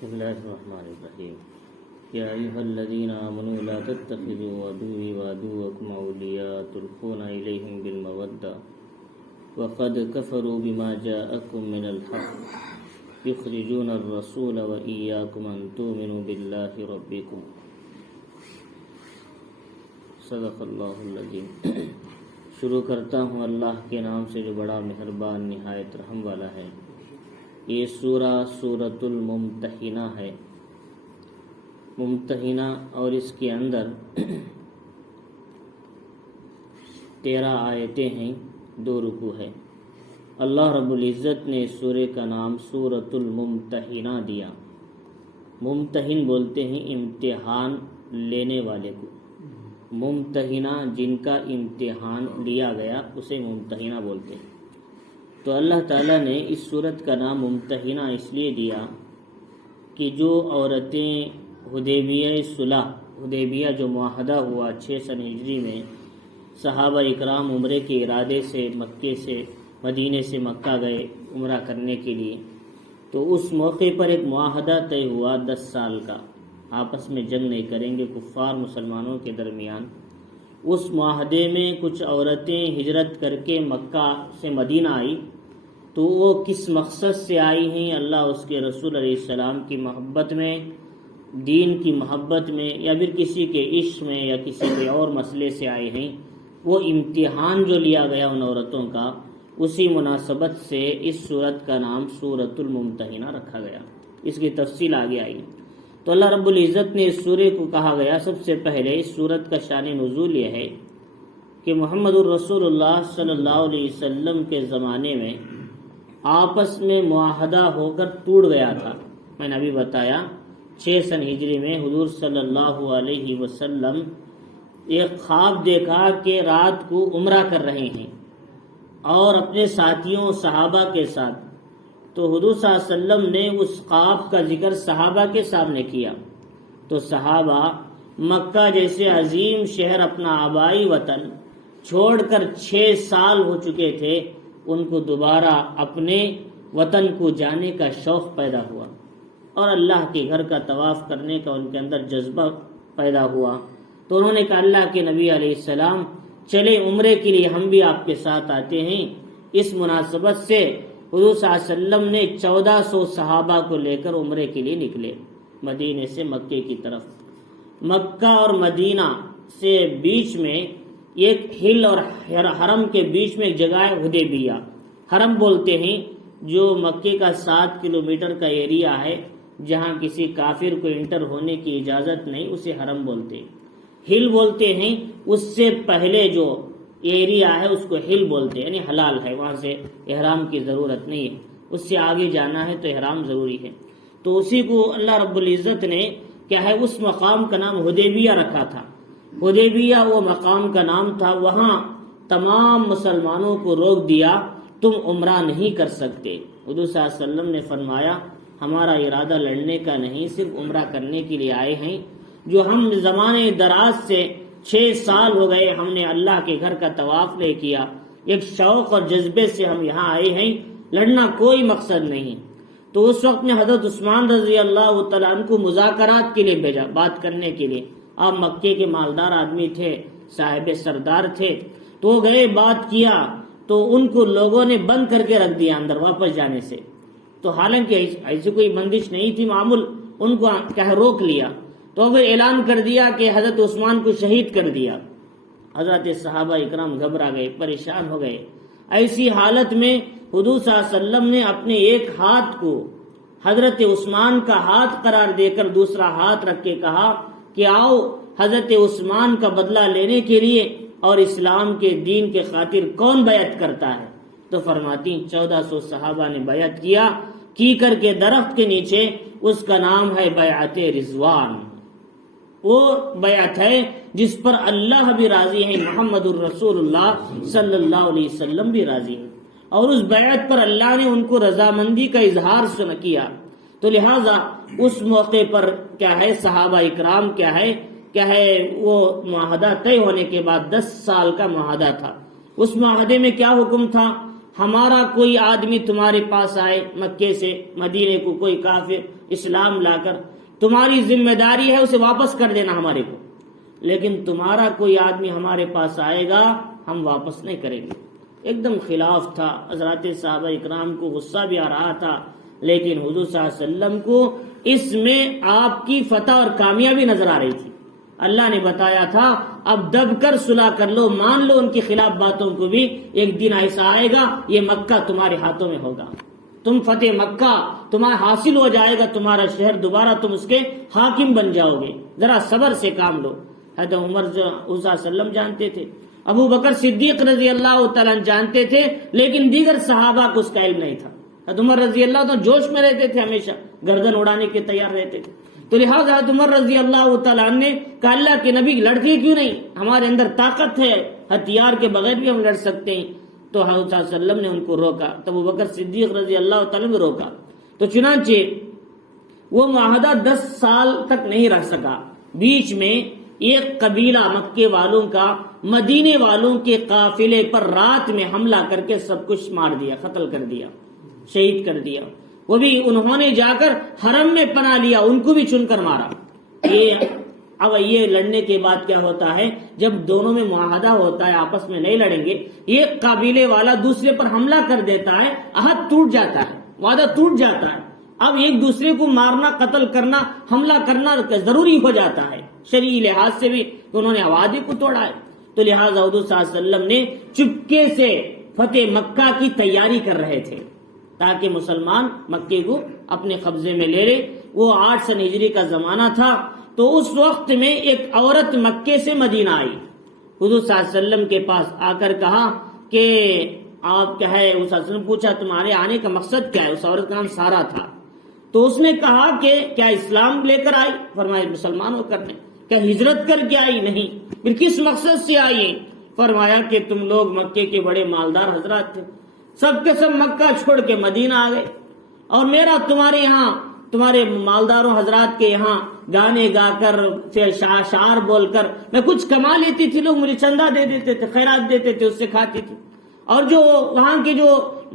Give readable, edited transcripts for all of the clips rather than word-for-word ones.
بسم الله الرحمن الرحيم يا أيها الذين آمنوا لا تتخذوا عدوي وعدوكم أولياء تلقون إليهم بالمودة وقد كفروا بما جاءكم من الحق يخرجون الرسول وإياكم أن تؤمنوا بالله ربكم صدق اللہ العظیم۔ شروع کرتا ہوں اللہ کے نام سے جو بڑا مہربان نہایت رحم والا ہے۔ یہ سورہ سورۃ الممتحنہ ہے، ممتحنہ، اور اس کے اندر 13 آیتیں ہیں، 2 رکوع ہے۔ اللہ رب العزت نے اس سورہ کا نام سورۃ الممتحنہ دیا۔ ممتحن بولتے ہیں امتحان لینے والے کو، ممتحنہ جن کا امتحان لیا گیا اسے ممتحنہ بولتے ہیں۔ تو اللہ تعالیٰ نے اس سورت کا نام ممتحنہ اس لیے دیا کہ جو عورتیں حدیبیہ صلح، حدیبیہ جو معاہدہ ہوا 6 سن ہجری میں، صحابہ اکرام عمرے کے ارادے سے مکے سے مدینے سے مکہ گئے عمرہ کرنے کے لیے، تو اس موقع پر ایک معاہدہ طے ہوا 10 سال کا، آپس میں جنگ نہیں کریں گے کفار مسلمانوں کے درمیان۔ اس معاہدے میں کچھ عورتیں ہجرت کر کے مکہ سے مدینہ آئی، تو وہ کس مقصد سے آئی ہیں؟ اللہ اس کے رسول علیہ السلام کی محبت میں، دین کی محبت میں، یا پھر کسی کے عشق میں، یا کسی کے اور مسئلے سے آئی ہیں۔ وہ امتحان جو لیا گیا ان عورتوں کا، اسی مناسبت سے اس سورت کا نام سورۃ الممتحنہ رکھا گیا۔ اس کی تفصیل آگے آئی۔ تو اللہ رب العزت نے اس سورے کو کہا گیا، سب سے پہلے اس سورت کا شان نزول یہ ہے کہ محمد الرسول اللہ صلی اللہ علیہ وسلم کے زمانے میں آپس میں معاہدہ ہو کر ٹوٹ گیا تھا۔ میں نے ابھی بتایا 6 سن ہجری میں حضور صلی اللہ علیہ وسلم ایک خواب دیکھا کہ رات کو عمرہ کر رہے ہیں اور اپنے ساتھیوں صحابہ کے ساتھ۔ تو حضور صلی اللہ علیہ وسلم نے اس خواب کا ذکر صحابہ کے سامنے کیا، تو صحابہ مکہ جیسے عظیم شہر، اپنا آبائی وطن چھوڑ کر 6 سال ہو چکے تھے، ان کو دوبارہ اپنے وطن کو جانے کا شوق پیدا ہوا، اور اللہ کے گھر کا طواف کرنے کا ان کے اندر جذبہ پیدا ہوا۔ تو انہوں نے کہا اللہ کے نبی علیہ السلام چلے عمرے کے لیے، ہم بھی آپ کے ساتھ آتے ہیں۔ اس مناسبت سے حضور صلی اللہ علیہ وسلم نے 1400 صحابہ کو لے کر عمرے کے لیے نکلے مدینے سے مکے کی طرف۔ مکہ اور مدینہ سے بیچ میں ایک ہل اور حرم کے بیچ میں ایک جگہ ہے حدیبیہ۔ حرم بولتے ہیں جو مکے کا 7 کلومیٹر کا ایریا ہے، جہاں کسی کافر کو انٹر ہونے کی اجازت نہیں، اسے حرم بولتے ہیں۔ ہل بولتے ہیں اس سے پہلے جو ایریا ہے اس کو ہل بولتے ہیں، یعنی حلال ہے، وہاں سے احرام کی ضرورت نہیں ہے، اس سے آگے جانا ہے تو احرام ضروری ہے۔ تو اسی کو اللہ رب العزت نے کیا ہے اس مقام کا نام حدیبیہ رکھا تھا۔ حدیبیہ وہ مقام کا نام تھا، وہاں تمام مسلمانوں کو روک دیا، تم عمرہ نہیں کر سکتے۔ حضور صلی اللہ علیہ وسلم نے فرمایا ہمارا ارادہ لڑنے کا نہیں، صرف عمرہ کرنے کے لیے آئے ہیں، جو ہم زمانے دراز سے 6 سال ہو گئے ہم نے اللہ کے گھر کا طواف نہیں کیا، ایک شوق اور جذبے سے ہم یہاں آئے ہیں، لڑنا کوئی مقصد نہیں۔ تو اس وقت میں حضرت عثمان رضی اللہ تعالیٰ عنہ کو مذاکرات کے لیے بھیجا، بات کرنے کے لیے۔ آپ مکے کے مالدار آدمی تھے، صاحب سردار تھے، تو گئے، بات کیا، تو ان کو لوگوں نے بند کر کے رکھ دیا اندر واپس جانے سے۔ تو حالانکہ ایسی کوئی بندش نہیں تھی معمول، ان کو روک لیا۔ تو پھر اعلان کر دیا کہ حضرت عثمان کو شہید کر دیا۔ حضرت صحابہ اکرام گھبرا گئے، پریشان ہو گئے۔ ایسی حالت میں حضور صلی اللہ علیہ وسلم نے اپنے ایک ہاتھ کو حضرت عثمان کا ہاتھ قرار دے کر دوسرا ہاتھ رکھ کے کہا کہ آؤ حضرت عثمان کا بدلہ لینے کے لیے، اور اسلام کے دین کے خاطر کون بیعت کرتا ہے؟ تو فرماتی 1400 صحابہ نے بیعت کیا، کی کر کے درخت کے نیچے، اس کا نام ہے بیعت رضوان۔ وہ بیعت ہے جس پر اللہ بھی راضی ہے، محمد الرسول اللہ صلی اللہ علیہ وسلم بھی راضی ہے، اور اس بیعت پر اللہ نے ان کو رضامندی کا اظہار کیا۔ تو لہٰذا اس موقع پر کیا ہے صحابہ اکرام کیا ہے وہ معاہدہ طے ہونے کے بعد 10 سال کا معاہدہ تھا۔ اس معاہدے میں کیا حکم تھا ہمارا کوئی آدمی تمہارے پاس آئے مکے سے مدینے کو، کوئی کافر اسلام لا کر، تمہاری ذمہ داری ہے اسے واپس کر دینا ہمارے کو، لیکن تمہارا کوئی آدمی ہمارے پاس آئے گا ہم واپس نہیں کریں گے۔ ایک دم خلاف تھا، حضرات صحابہ اکرام کو غصہ بھی آ رہا تھا، لیکن حضور صلی اللہ علیہ وسلم کو اس میں آپ کی فتح اور کامیابی نظر آ رہی تھی۔ اللہ نے بتایا تھا اب دب کر صلح کر لو، مان لو ان کی خلاف باتوں کو بھی، ایک دن ایسا آئے گا یہ مکہ تمہارے ہاتھوں میں ہوگا، تم فتح مکہ تمہارا حاصل ہو جائے گا، تمہارا شہر دوبارہ تم اس کے حاکم بن جاؤ گے، ذرا صبر سے کام لو۔ حضرت عمر صلی اللہ علیہ وسلم جانتے تھے، ابو بکر صدیق رضی اللہ تعالیٰ جانتے تھے، لیکن دیگر صحابہ کو اس کا علم نہیں تھا۔ حضرت عمر رضی اللہ تو جوش میں رہتے تھے، ہمیشہ گردن اڑانے کے تیار رہتے تھے، تو لہٰذا حضرت عمر رضی اللہ تعالیٰ نے کہا اللہ کے نبی لڑتے کیوں نہیں، ہمارے اندر طاقت ہے، ہتھیار کے بغیر بھی ہم لڑ سکتے ہیں۔ تو حضرت صلی اللہ علیہ وسلم نے ان کو روکا، تو ابو بکر صدیق رضی اللہ تعالیٰ نے روکا، تو چنانچہ وہ معاہدہ 10 سال تک نہیں رہ سکا۔ بیچ میں ایک قبیلہ مکے والوں کا مدینے والوں کے قافلے پر رات میں حملہ کر کے سب کچھ مار دیا، قتل کر دیا، شہید کر دیا۔ وہ بھی انہوں نے جا کر حرم میں پناہ لیا، ان کو بھی چن کر مارا۔ اب یہ لڑنے کے بعد کیا ہوتا ہے، جب دونوں میں معاہدہ ہوتا ہے آپس میں نہیں لڑیں گے، ایک قبیلے والا دوسرے پر حملہ کر دیتا ہے، عہد ٹوٹ جاتا ہے، وعدہ ٹوٹ جاتا ہے، اب ایک دوسرے کو مارنا، قتل کرنا، حملہ کرنا ضروری ہو جاتا ہے شرعی لحاظ سے بھی، تو انہوں نے وعدے کو توڑا ہے۔ تو لہٰذا حضور صلی اللہ علیہ وسلم نے چپکے سے فتح مکہ کی تیاری کر رہے تھے تاکہ مسلمان مکے کو اپنے قبضے میں لے لے۔ وہ 8 سن ہجری کا زمانہ تھا، تو اس وقت میں ایک عورت مکے سے مدینہ آئی، حضور صلی اللہ علیہ وسلم کے پاس آ کر کہا کہ آپ کیا ہے، حضور صلی اللہ علیہ وسلم پوچھا تمہارے آنے کا مقصد کیا ہے، اس عورت کا نام سارا تھا، تو اس نے کہا کہ کیا اسلام لے کر آئی، فرمایا مسلمان ہو کر، کیا ہجرت کر کے آئی، نہیں، پھر کس مقصد سے آئی، فرمایا کہ تم لوگ مکے کے بڑے مالدار حضرات تھے، سب کے سب مکہ چھوڑ کے مدینہ آ گئے، اور میرا تمہارے یہاں تمہارے مالداروں حضرات کے یہاں گانے گا کر شعار بول کر میں کچھ کما لیتی تھی، لوگ مجھے چندہ دے دیتے تھے، خیرات دیتے تھے، اس سے کھاتی تھی، اور جو وہاں کے جو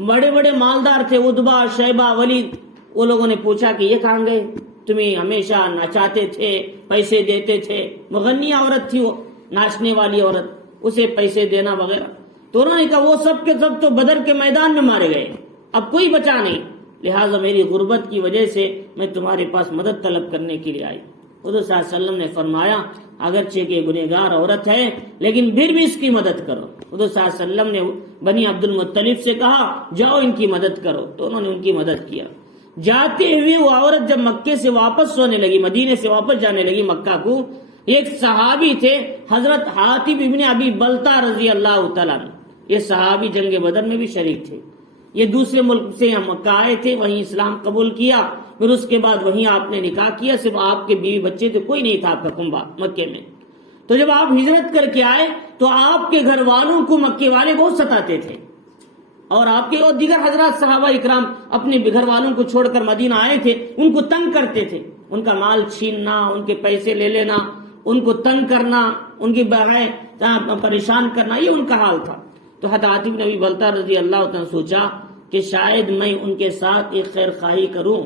بڑے بڑے مالدار تھے، ادبا، شیبہ، ولید، وہ لوگوں نے پوچھا کہ یہ کہاں گئے، تمہیں ہمیشہ نچاتے تھے، پیسے دیتے تھے، مغنی عورت تھی وہ، ناچنے والی عورت، اسے پیسے دینا وغیرہ، تو انہوں نے کہا وہ سب کے سب تو بدر کے میدان میں مارے گئے، اب کوئی بچا نہیں، لہٰذا میری غربت کی وجہ سے میں تمہارے پاس مدد طلب کرنے کے لیے آئی۔ حضور صلی اللہ علیہ وسلم نے فرمایا اگرچہ کہ گنہگار عورت ہے لیکن پھر بھی اس کی مدد کرو۔ حضور صلی اللہ علیہ وسلم نے بنی عبد المطلب سے کہا جاؤ ان کی مدد کرو، تو انہوں نے ان کی مدد کیا۔ جاتے ہوئے وہ عورت جب مکے سے واپس ہونے لگی، مدینے سے واپس جانے لگی مکہ کو، ایک صحابی تھے حضرت حاتب ابن ابی بلتہ رضی اللہ تعالیٰ، یہ صحابی جنگ بدر میں بھی شریک تھے، یہ دوسرے ملک سے مکہ آئے تھے، وہیں اسلام قبول کیا، پھر اس کے بعد وہیں آپ نے نکاح کیا، صرف آپ کے بیوی بچے تھے، کوئی نہیں تھا آپ کا کنبہ مکے میں۔ تو جب آپ ہجرت کر کے آئے تو آپ کے گھر والوں کو مکے والے بہت ستاتے تھے، اور آپ کے اور دیگر حضرات صحابہ اکرام اپنے گھر والوں کو چھوڑ کر مدینہ آئے تھے، ان کو تنگ کرتے تھے، ان کا مال چھیننا، ان کے پیسے لے لینا، ان کو تنگ کرنا، ان کی پریشان کرنا، یہ ان کا حال تھا۔ تو حضرت حاتب بن ابی بلتہ رضی اللہ عنہ نے سوچا کہ شاید میں ان کے ساتھ ایک خیر خواہی کروں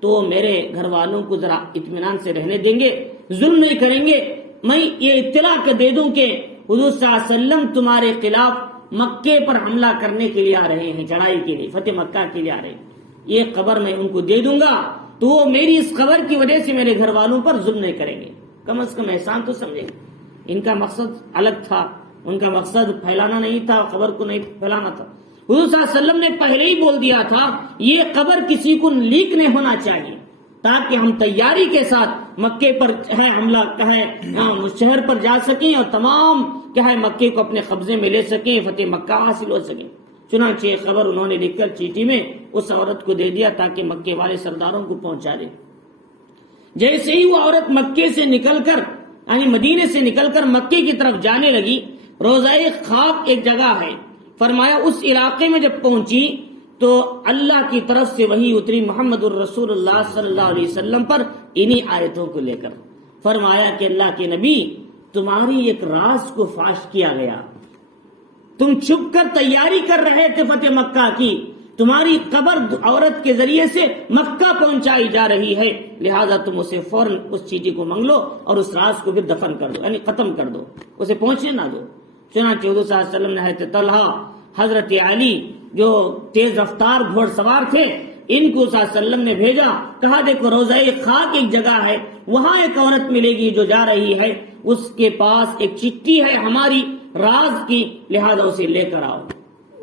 تو میرے گھر والوں کو ذرا اطمینان سے رہنے دیں گے، ظلم نہیں کریں گے، میں یہ اطلاع دے دوں کہ حضور صلی اللہ علیہ وسلم تمہارے خلاف مکے پر حملہ کرنے کے لیے آ رہے ہیں، چڑھائی کے لیے، فتح مکہ کے لیے آ رہے ہیں، یہ خبر میں ان کو دے دوں گا تو وہ میری اس خبر کی وجہ سے میرے گھر والوں پر ظلم نہیں کریں گے، کم از کم احسان تو سمجھیں۔ ان کا مقصد الگ تھا، ان کا مقصد پھیلانا نہیں تھا، خبر کو نہیں پھیلانا تھا۔ حضور صلی اللہ علیہ وسلم نے پہلے ہی بول دیا تھا یہ خبر کسی کو لیک نہیں ہونا چاہیے، تاکہ ہم تیاری کے ساتھ مکے پر حملہ شہر پر جا سکیں اور تمام مکے کو اپنے قبضے میں لے سکیں، فتح مکہ حاصل ہو سکیں۔ چنانچہ یہ خبر انہوں نے لکھ کر چیٹھی میں اس عورت کو دے دیا تاکہ مکے والے سرداروں کو پہنچا دے۔ جیسے ہی وہ عورت مکے سے نکل کر یعنی مدینے سے نکل کر مکے کی طرف جانے لگی، روضہ خاک ایک جگہ ہے، فرمایا اس علاقے میں جب پہنچی تو اللہ کی طرف سے وحی اتری محمد الرسول اللہ صلی اللہ علیہ وسلم پر انہی آیتوں کو لے کر، فرمایا کہ اللہ کے نبی تمہاری ایک راز کو فاش کیا گیا، تم چھپ کر تیاری کر رہے تھے فتح مکہ کی، تمہاری قبر عورت کے ذریعے سے مکہ پہنچائی جا رہی ہے، لہذا تم اسے فوراً اس چیزی کو مانگ لو اور اس راز کو بھی دفن کر دو، یعنی ختم کر دو، اسے پہنچنے نہ دو۔ چنانچہ حضور صلی اللہ علیہ وسلم نے حضرت طلحہ، حضرت علی جو تیز رفتار گھوڑ سوار تھے، ان کو صلی اللہ علیہ وسلم نے بھیجا، کہا دیکھو روضہ خاک ایک جگہ ہے، وہاں ایک عورت ملے گی جو جا رہی ہے، اس کے پاس ایک چٹھی ہے ہماری راز کی، لہذا اسے لے کر آؤ۔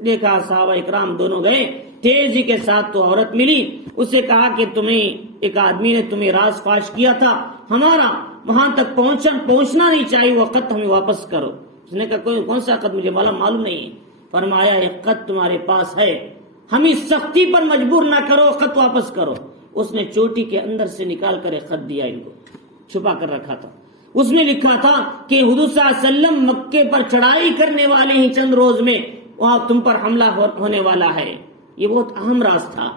دیکھا صحابہ اکرام دونوں گئے، تیزی کے ساتھ تو عورت ملی، اسے کہا کہ تمہیں ایک آدمی نے تمہیں راز فاش کیا تھا، ہمارا وہاں تک پہنچنا نہیں چاہیے، وہ خط ہمیں واپس کرو۔ اس نے کہا کون سا خط؟ مجھے معلوم نہیں ہے۔ فرمایا ایک خط تمہارے پاس ہے، ہمیں سختی پر مجبور نہ کرو، خط واپس کرو۔ اس نے چوٹی کے اندر سے نکال کر ایک خط دیا، ان کو چھپا کر رکھا تھا، اس میں لکھا تھا کہ حضور صلی اللہ علیہ وسلم مکے پر چڑھائی کرنے والے ہیں، چند روز میں وہاں تم پر حملہ ہونے والا ہے۔ یہ بہت اہم راز تھا۔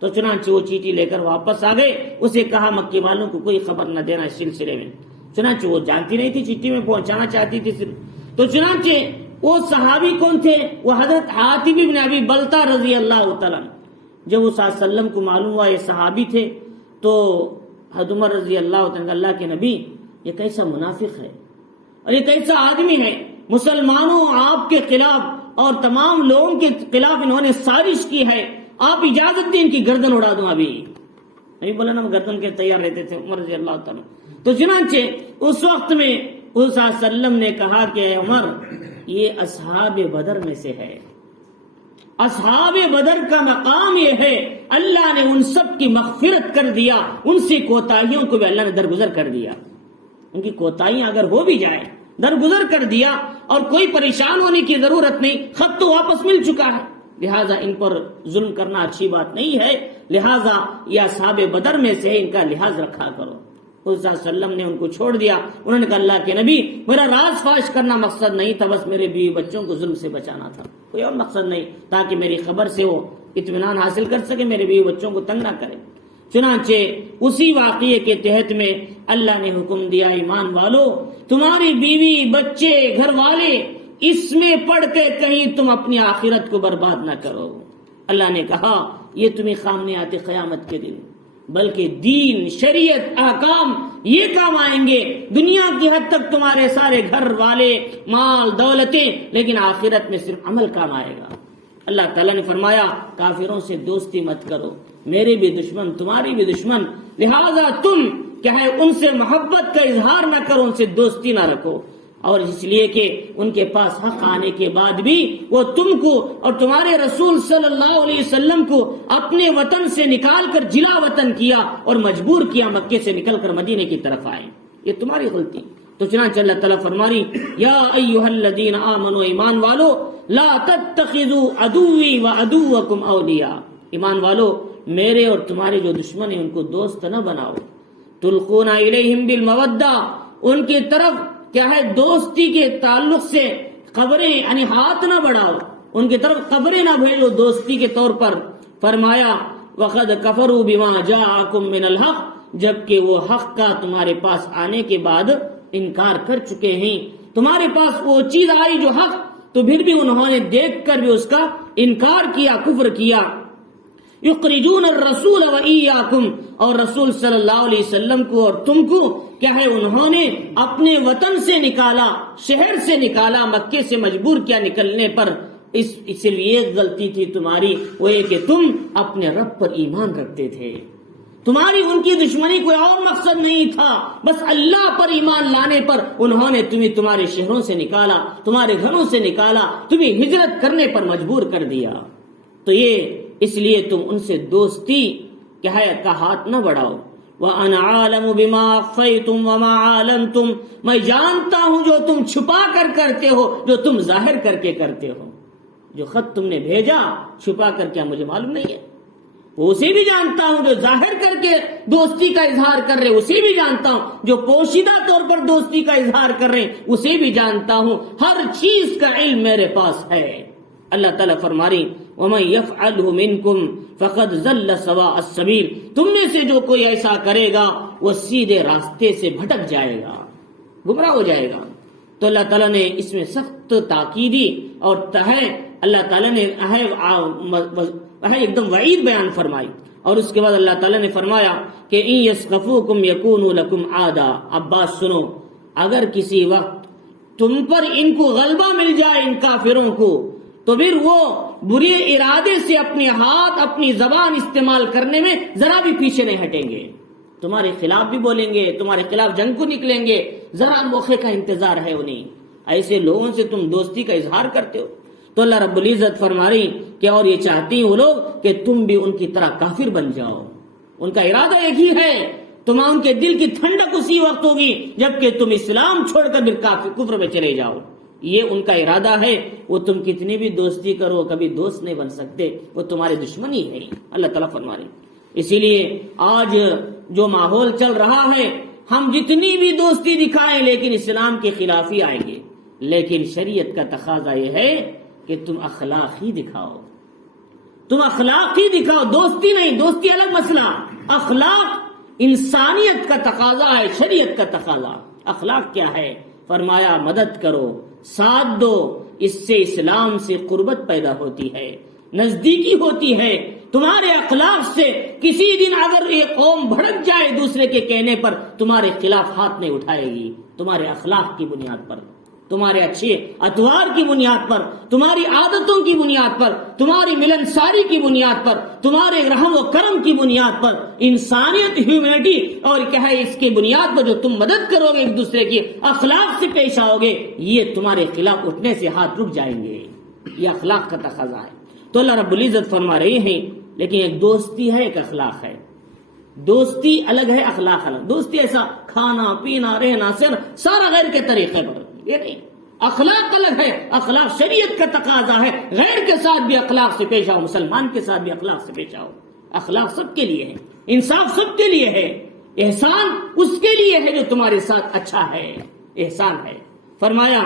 تو چنانچہ وہ چیٹی لے کر واپس آ گئے، اسے کہا مکی والوں کو کوئی خبر نہ دینا اس سلسلے میں۔ چنانچہ وہ جانتی نہیں تھی، چٹھی میں پہنچانا چاہتی تھی صرف۔ تو چنانچہ وہ صحابی کون تھے؟ وہ حضرت حاتب بن ابی بلتہ رضی اللہ تعالیٰ۔ جب وہ صلی اللہ علیہ وسلم کو معلوم ہوا یہ صحابی تھے تو حضرت عمر رضی اللہ تعالیٰ، اللہ کے نبی یہ کیسا منافق ہے اور یہ کیسا آدمی ہے، مسلمانوں آپ کے خلاف اور تمام لوگوں کے خلاف انہوں نے سازش کی ہے، آپ اجازت دیں ان کی گردن اڑا دوں۔ ابھی بولا نا گردن کے تیار رہتے تھے عمر رضی اللہ تعالیٰ۔ تو چنانچہ اس وقت میں حضور صلی اللہ علیہ وسلم نے کہا کہ اے عمر، یہ اصحاب بدر میں سے ہے، اصحاب بدر کا مقام یہ ہے، اللہ نے ان سب کی مغفرت کر دیا، ان سے کوتاہیوں کو بھی اللہ نے درگزر کر دیا، ان کی کوتاہیاں اگر ہو بھی جائے درگزر کر دیا، اور کوئی پریشان ہونے کی ضرورت نہیں، خط تو واپس مل چکا ہے، لہٰذا ان پر ظلم کرنا اچھی بات نہیں ہے، لہٰذا یہ اصحاب بدر میں سے ان کا لحاظ رکھا کرو۔ حضور صلی اللہ علیہ وسلم نے ان کو چھوڑ دیا۔ انہوں نے کہا اللہ کے نبی، میرا راز فاش کرنا مقصد نہیں تھا، بس میرے بیوی بچوں کو ظلم سے بچانا تھا، کوئی اور مقصد نہیں، تاکہ میری خبر سے وہ اطمینان حاصل کر سکے، میرے بیوی بچوں کو تنگ نہ کرے۔ چنانچہ اسی واقعے کے تحت میں اللہ نے حکم دیا، ایمان والو تمہاری بیوی بچے گھر والے اس میں پڑھ کے کہیں تم اپنی آخرت کو برباد نہ کرو۔ اللہ نے کہا یہ تمہیں کام نہیں آتے قیامت کے دن، بلکہ دین شریعت احکام یہ کام آئیں گے، دنیا کی حد تک تمہارے سارے گھر والے مال دولتیں، لیکن آخرت میں صرف عمل کام آئے گا۔ اللہ تعالیٰ نے فرمایا کافروں سے دوستی مت کرو، میرے بھی دشمن تمہاری بھی دشمن، لہذا تم کیا ہے ان سے محبت کا اظہار نہ کرو، ان سے دوستی نہ رکھو، اور اس لیے کہ ان کے پاس حق آنے کے بعد بھی وہ تم کو اور تمہارے رسول صلی اللہ علیہ وسلم کو اپنے وطن سے نکال کر جلا وطن کیا اور مجبور کیا مکے سے نکل کر مدینے کی طرف آئے، یہ تمہاری غلطی۔ تو چنانچہ اللہ تعالیٰ فرمانی یا ایھا الذین آمنوا، ایمان والو لا تتخذوا عدوی وعدوکم اولیاء، ایمان والو میرے اور تمہارے جو دشمن ہیں ان کو دوست نہ بناؤ، تلقون الیہم بالمودہ، ان کی طرف کیا ہے دوستی کے تعلق سے خبریں یعنی ہاتھ نہ بڑھاؤ، ان کی طرف خبریں نہ بھیجو دوستی کے طور پر۔ فرمایا وقد کفروا بما جاءکم من الحق، جبکہ وہ حق کا تمہارے پاس آنے کے بعد انکار کر چکے ہیں، تمہارے پاس وہ چیز آئی جو حق، تو پھر بھی انہوں نے دیکھ کر بھی اس کا انکار کیا، کفر کیا۔ یخرجون الرسول وإیاکم، اور رسول صلی اللہ علیہ وسلم کو اور تم کو کیا ہے انہوں نے اپنے وطن سے نکالا، شہر سے نکالا، مکے سے مجبور کیا نکلنے پر، اس لیے ایک غلطی تھی تمہاری، وہ یہ کہ تم اپنے رب پر ایمان رکھتے تھے، تمہاری ان کی دشمنی کوئی اور مقصد نہیں تھا، بس اللہ پر ایمان لانے پر انہوں نے تمہیں تمہارے شہروں سے نکالا، تمہارے گھروں سے نکالا، تمہیں ہجرت کرنے پر مجبور کر دیا، تو یہ اس لیے تم ان سے دوستی کیا ہے کا ہاتھ نہ بڑھاؤ۔ وَأَنَا عَالَمُ بِمَا أَخْفَيْتُمْ وَمَا عَلَنْتُمْ، میں جانتا ہوں جو تم چھپا کر کرتے ہو، جو تم ظاہر کر کے کرتے ہو، جو خط تم نے بھیجا چھپا کر کیا مجھے معلوم نہیں ہے، وہ اسے بھی جانتا ہوں، جو ظاہر کر کے دوستی کا اظہار کر رہے اسے بھی جانتا ہوں، جو پوشیدہ طور پر دوستی کا اظہار کر رہے اسے بھی جانتا ہوں، ہر چیز کا علم میرے پاس ہے۔ اللہ تعالیٰ فرما رہی وَمَن يَفْعَلْهُ مِنْكُمْ فَقَدْ ضَلَّ سَوَاءَ السَّبِيلِ، تم میں سے جو کوئی ایسا کرے گا وہ سیدھے راستے سے بھٹک جائے گا، گمراہ ہو جائے گا۔ تو اللہ تعالیٰ نے اس میں سخت تاکیدی اور اللہ تعالیٰ نے ایک دم وعید بیان فرمائی. اور اس کے بعد اللہ تعالیٰ نے فرمایا کہ ان یسقفوکم یکونوا لکم عادا. اب بات سنو، اگر کسی وقت تم پر ان کو غلبہ مل جائے، ان کافروں کو، تو پھر وہ برے ارادے سے اپنے ہاتھ اپنی زبان استعمال کرنے میں ذرا بھی پیچھے نہیں ہٹیں گے. تمہارے خلاف بھی بولیں گے، تمہارے خلاف جنگ کو نکلیں گے، ذرا موقع کا انتظار ہے انہیں. ایسے لوگوں سے تم دوستی کا اظہار کرتے ہو. تو اللہ رب العزت فرما رہی کہ اور یہ چاہتی ہیں وہ لوگ کہ تم بھی ان کی طرح کافر بن جاؤ. ان کا ارادہ ایک ہی ہے، تمہاں ان کے دل کی ٹھنڈک اسی وقت ہوگی جبکہ تم اسلام چھوڑ کر پھر کفر میں چلے جاؤ. یہ ان کا ارادہ ہے. وہ تم کتنی بھی دوستی کرو کبھی دوست نہیں بن سکتے، وہ تمہارے دشمنی ہے. اللہ تعالیٰ فرما رہے. اسی لیے آج جو ماحول چل رہا ہے، ہم جتنی بھی دوستی دکھائیں لیکن اسلام کے خلاف ہی آئیں گے. لیکن شریعت کا تقاضا یہ ہے کہ تم اخلاق ہی دکھاؤ، تم اخلاق ہی دکھاؤ، دوستی نہیں. دوستی الگ مسئلہ، اخلاق انسانیت کا تقاضا ہے، شریعت کا تقاضا. اخلاق کیا ہے؟ فرمایا مدد کرو، ساتھ دو. اس سے اسلام سے قربت پیدا ہوتی ہے، نزدیکی ہوتی ہے. تمہارے اخلاق سے کسی دن اگر ایک قوم بھڑک جائے دوسرے کے کہنے پر، تمہارے خلاف ہاتھ نہیں اٹھائے گی. تمہارے اخلاق کی بنیاد پر، تمہارے اچھے اطوار کی بنیاد پر، تمہاری عادتوں کی بنیاد پر، تمہاری ملنساری کی بنیاد پر، تمہارے رحم و کرم کی بنیاد پر، انسانیت ہیومینٹی اور کیا ہے اس کی بنیاد پر جو تم مدد کرو گے ایک دوسرے کی، اخلاق سے پیش آؤ گے، یہ تمہارے خلاف اٹھنے سے ہاتھ رک جائیں گے. یہ اخلاق کا تقاضا ہے. تو اللہ رب العزت فرما رہے ہیں لیکن ایک دوستی ہے، ایک اخلاق ہے. دوستی الگ ہے، اخلاق الگ. دوستی ایسا کھانا پینا رہنا سہنا سارا غیر کے طریقے پر، یہ نہیں. اخلاق الگ ہے، اخلاق شریعت کا تقاضا ہے. غیر کے ساتھ بھی اخلاق سے پیش آؤ، مسلمان کے ساتھ بھی اخلاق سے پیش آؤ. اخلاق سب کے لیے ہے، انصاف سب کے لیے ہے، احسان اس کے لیے ہے جو تمہارے ساتھ اچھا ہے، احسان ہے. فرمایا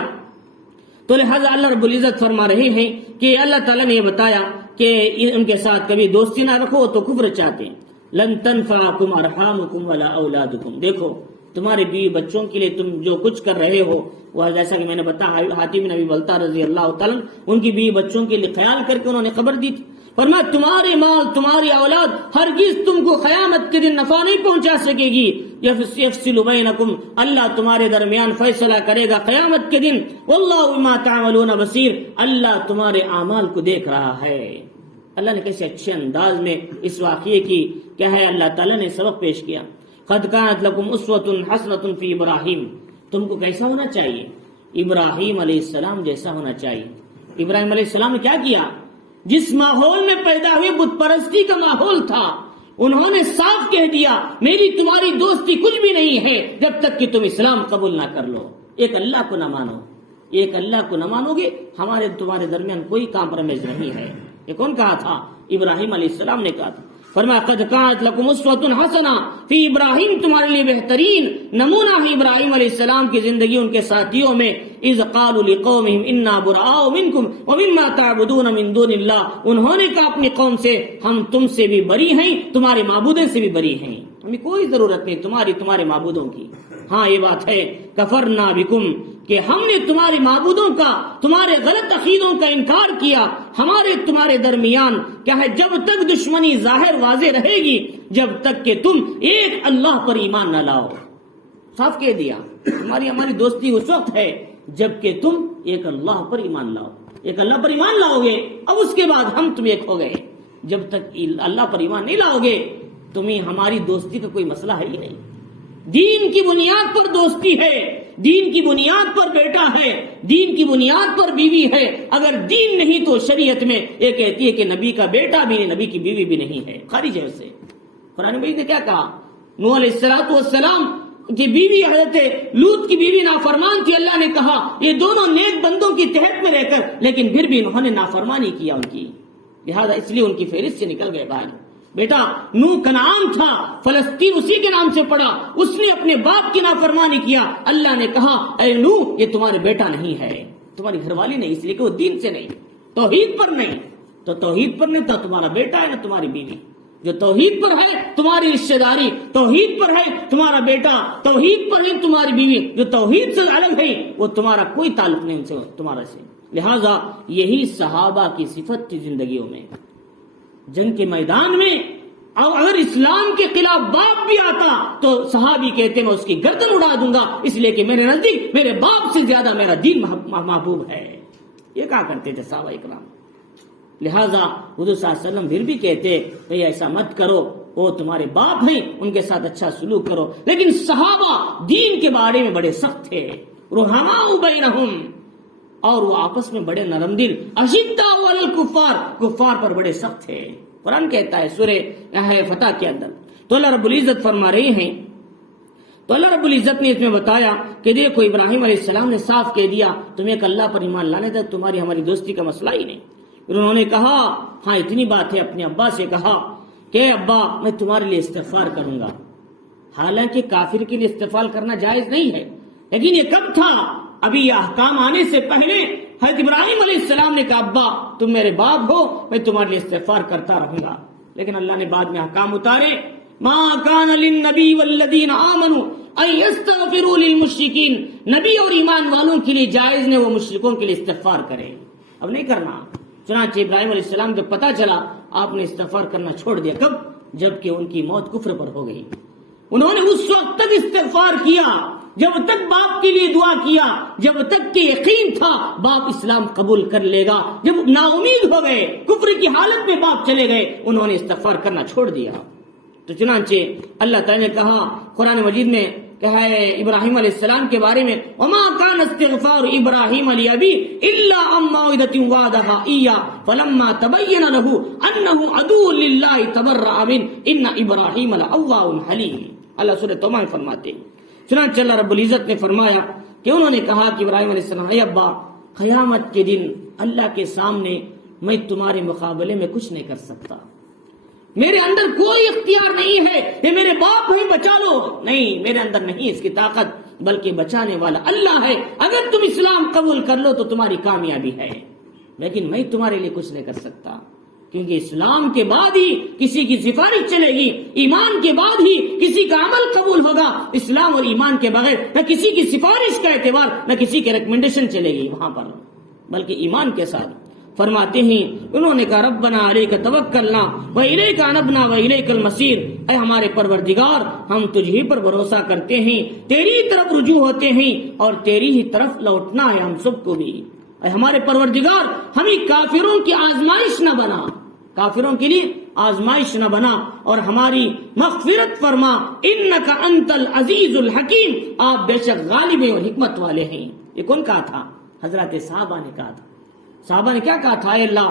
تو لہذا اللہ رب العزت فرما رہے ہیں کہ اللہ تعالیٰ نے یہ بتایا کہ ان کے ساتھ کبھی دوستی نہ رکھو تو کفر چاہتے ہیں. لن تنفعکم ارحامکم ولا اولادکم. دیکھو تمہارے بیوی بچوں کے لیے تم جو کچھ کر رہے ہو، وہ جیسا کہ میں نے بتایا حاتم بن ابی بلتع رضی اللہ تعالیٰ ان کی بیوی بچوں کے لیے خیال کر کے انہوں نے خبر دی تھی. فرمایا تمہارے مال تمہاری اولاد ہرگز تم کو قیامت کے دن نفع نہیں پہنچا سکے گی. یفصل بینکم، اللہ تمہارے درمیان فیصلہ کرے گا قیامت کے دن. واللہ بما تعملون بصیر، اللہ تمہارے اعمال کو دیکھ رہا ہے. اللہ نے کیسے اچھے انداز میں اس واقعے کی کیا ہے اللہ تعالیٰ نے سبق پیش کیا. قد كانت لكم اسوة حسنة في ابراہیم. تم کو کیسا ہونا چاہیے؟ ابراہیم علیہ السلام جیسا ہونا چاہیے. ابراہیم علیہ السلام نے کیا کیا؟ جس ماحول میں پیدا ہوئے بت پرستی کا ماحول تھا، انہوں نے صاف کہہ دیا میری تمہاری دوستی کچھ بھی نہیں ہے جب تک کہ تم اسلام قبول نہ کر لو، ایک اللہ کو نہ مانو. ایک اللہ کو نہ مانو گے ہمارے تمہارے درمیان کوئی کمپرومائز نہیں ہے. یہ کون کہا تھا؟ ابراہیم علیہ السلام نے کہا تھا. فرمایا قد كانت لكم اسوة حسنة فی ابراہیم، تمہارے لیے بہترین نمونہ ہے ابراہیم علیہ السلام کی زندگی ان کے ساتھیوں میں. اذ قالوا لقومهم انا براء منكم ومما تعبدون من دون اللہ. انہوں نے کہا اپنی قوم سے ہم تم سے بھی بری ہیں، تمہارے معبودوں سے بھی بری ہیں، ہمیں کوئی ضرورت نہیں تمہارے معبودوں کی. ہاں یہ بات ہے کفرنا بکم کہ ہم نے تمہارے معبودوں کا، تمہارے غلط عقیدوں کا انکار کیا. ہمارے تمہارے درمیان کیا ہے جب تک دشمنی ظاہر واضح رہے گی، جب تک کہ تم ایک اللہ پر ایمان نہ لاؤ. صاف کہہ دیا ہماری دوستی اس وقت ہے جب کہ تم ایک اللہ پر ایمان لاؤ. ایک اللہ پر ایمان لاؤ گے اب اس کے بعد ہم تم ایک ہو گئے. جب تک اللہ پر ایمان نہیں لاؤ گے تمہیں ہماری دوستی کا کوئی مسئلہ ہے ہی نہیں. دین کی بنیاد پر دوستی ہے، دین کی بنیاد پر بیٹا ہے، دین کی بنیاد پر بیوی ہے. اگر دین نہیں تو شریعت میں یہ کہتی ہے کہ نبی کا بیٹا بھی نہیں، نبی کی بیوی بھی نہیں ہے، خارج ہے اس سے. قرآن مجید نے کیا کہا؟ نوح علیہ السلام کی بیوی حضرت لوط کی بیوی نافرمان تھی. اللہ نے کہا یہ دونوں نیک بندوں کی تحت میں رہ کر لیکن پھر بھی انہوں نے نافرمانی کیا ان کی، لہذا اس لیے ان کی فہرست سے نکل گئے باہر. بیٹا نوح کنعان تھا، فلسطین اسی کے نام سے پڑا، اس نے اپنے باپ کی نافرمانی کیا. اللہ نے کہا اے نوح یہ تمہارے بیٹا نہیں ہے، تمہاری گھر والی نہیں، اس لیے کہ وہ دین سے نہیں، توحید پر نہیں. تو توحید پر نہیں تو تمہارا بیٹا ہے نہ تمہاری بیوی. جو توحید پر ہے تمہاری رشتہ داری، توحید پر ہے تمہارا بیٹا، توحید پر ہے تمہاری بیوی، جو توحید سے الگ ہے وہ تمہارا کوئی تعلق نہیں ان سے، تمہارا سے۔ لہذا یہی صحابہ کی صفت تھی زندگیوں میں۔ جنگ کے میدان میں اگر اسلام کے خلاف باپ بھی آتا تو صحابی کہتے میں اس کی گردن اڑا دوں گا، اس لیے کہ میرے نزدیک میرے باپ سے زیادہ میرا دین محبوب ہے۔ یہ کہا کرتے تھے صحابہ اکرام۔ لہذا حضور صلی اللہ علیہ وسلم پھر بھی کہتے بھئی ایسا مت کرو، وہ تمہارے باپ ہیں، ان کے ساتھ اچھا سلوک کرو۔ لیکن صحابہ دین کے بارے میں بڑے سخت تھے، رحماء بینہم، اور وہ آپس میں بڑے نرم دل، اشداء علی الکفار، کفار پر بڑے سخت تھے۔ قرآن کہتا ہے سورہ فتح کے اندر، تو اللہ رب العزت فرما رہے ہیں، تو اللہ رب العزت نے اس میں بتایا کہ دیکھو ابراہیم علیہ السلام نے صاف کہہ دیا تمہیں ایک اللہ پر ایمان لانے تک تمہاری ہماری دوستی کا مسئلہ ہی نہیں۔ انہوں نے کہا ہاں اتنی بات ہے، اپنے ابا سے کہا کہ ابا میں تمہارے لیے استغفار کروں گا۔ حالانکہ کافر کے لیے استغفار کرنا جائز نہیں ہے، لیکن یہ کب تھا؟ ابھی یہ احکام آنے سے پہلے حضرت ابراہیم علیہ السلام نے کہا ابا تم میرے باپ ہو، میں تمہارے لیے استغفار کرتا رہوں گا۔ لیکن اللہ نے بعد میں احکام اتارے، ما کان للنبی والذین آمنوا ان یستغفروا للمشرکین، نبی اور ایمان والوں کے لیے جائز نہیں وہ مشرکوں کے لیے استغفار کرے، اب نہیں کرنا۔ چنانچہ ابراہیم علیہ السلام جب پتا چلا آپ نے استغفار کرنا چھوڑ دیا، کب؟ جبکہ ان کی موت کفر پر ہو گئی۔ انہوں نے اس وقت تک استغفار کیا جب تک باپ کے لیے دعا کیا، جب تک کہ یقین تھا باپ اسلام قبول کر لے گا۔ جب نا امید ہو گئے، کفر کی حالت میں باپ چلے گئے، انہوں نے استغفار کرنا چھوڑ دیا۔ تو چنانچہ اللہ تعالی نے کہا قرآن مجید میں کہا ہے ابراہیم علیہ السلام کے بارے میں، وما كان استغفار ابراہیم لأبيه الا عن موعظة وعدها اياه فلما تبين له انه عدو لله تبرأ منه ان ابراہیم لأواه حلیم۔ اللہ سورہ توبہ میں فرماتے ہیں، چنانچہ اللہ رب العزت نے فرمایا کہ انہوں نے کہا کہ ابراہیم علیہ السلام اے ابا قیامت کے دن اللہ کے سامنے میں تمہارے مقابلے میں کچھ نہیں کر سکتا، میرے اندر کوئی اختیار نہیں ہے یہ میرے باپ ہیں بچا لو، نہیں میرے اندر نہیں اس کی طاقت، بلکہ بچانے والا اللہ ہے۔ اگر تم اسلام قبول کر لو تو تمہاری کامیابی ہے، لیکن میں تمہارے لیے کچھ نہیں کر سکتا، کیونکہ اسلام کے بعد ہی کسی کی سفارش چلے گی، ایمان کے بعد ہی کسی کا عمل قبول ہوگا۔ اسلام اور ایمان کے بغیر نہ کسی کی سفارش کا اعتبار، نہ کسی کی ریکمنڈیشن چلے گی وہاں پر، بلکہ ایمان کے ساتھ۔ فرماتے ہیں انہوں نے کہا ربنا علیک توکلنا والیک انبنا والیک المصیر، اے ہمارے پروردگار ہم تجھ ہی پر بھروسہ کرتے ہیں، تیری طرف رجوع ہوتے ہیں اور تیری ہی طرف لوٹنا ہے ہم سب کو بھی۔ اے ہمارے پروردگار ہمیں کافروں کی آزمائش نہ بنا، کافروں کے لیے آزمائش نہ بنا، اور ہماری مغفرت فرما، انک انت العزیز الحکیم، آپ بے شک غالب اور حکمت والے ہیں۔ یہ کون کہا تھا؟ حضرات صحابہ نے کہا تھا۔ صحابہ نے کیا کہا تھا؟ اے اللہ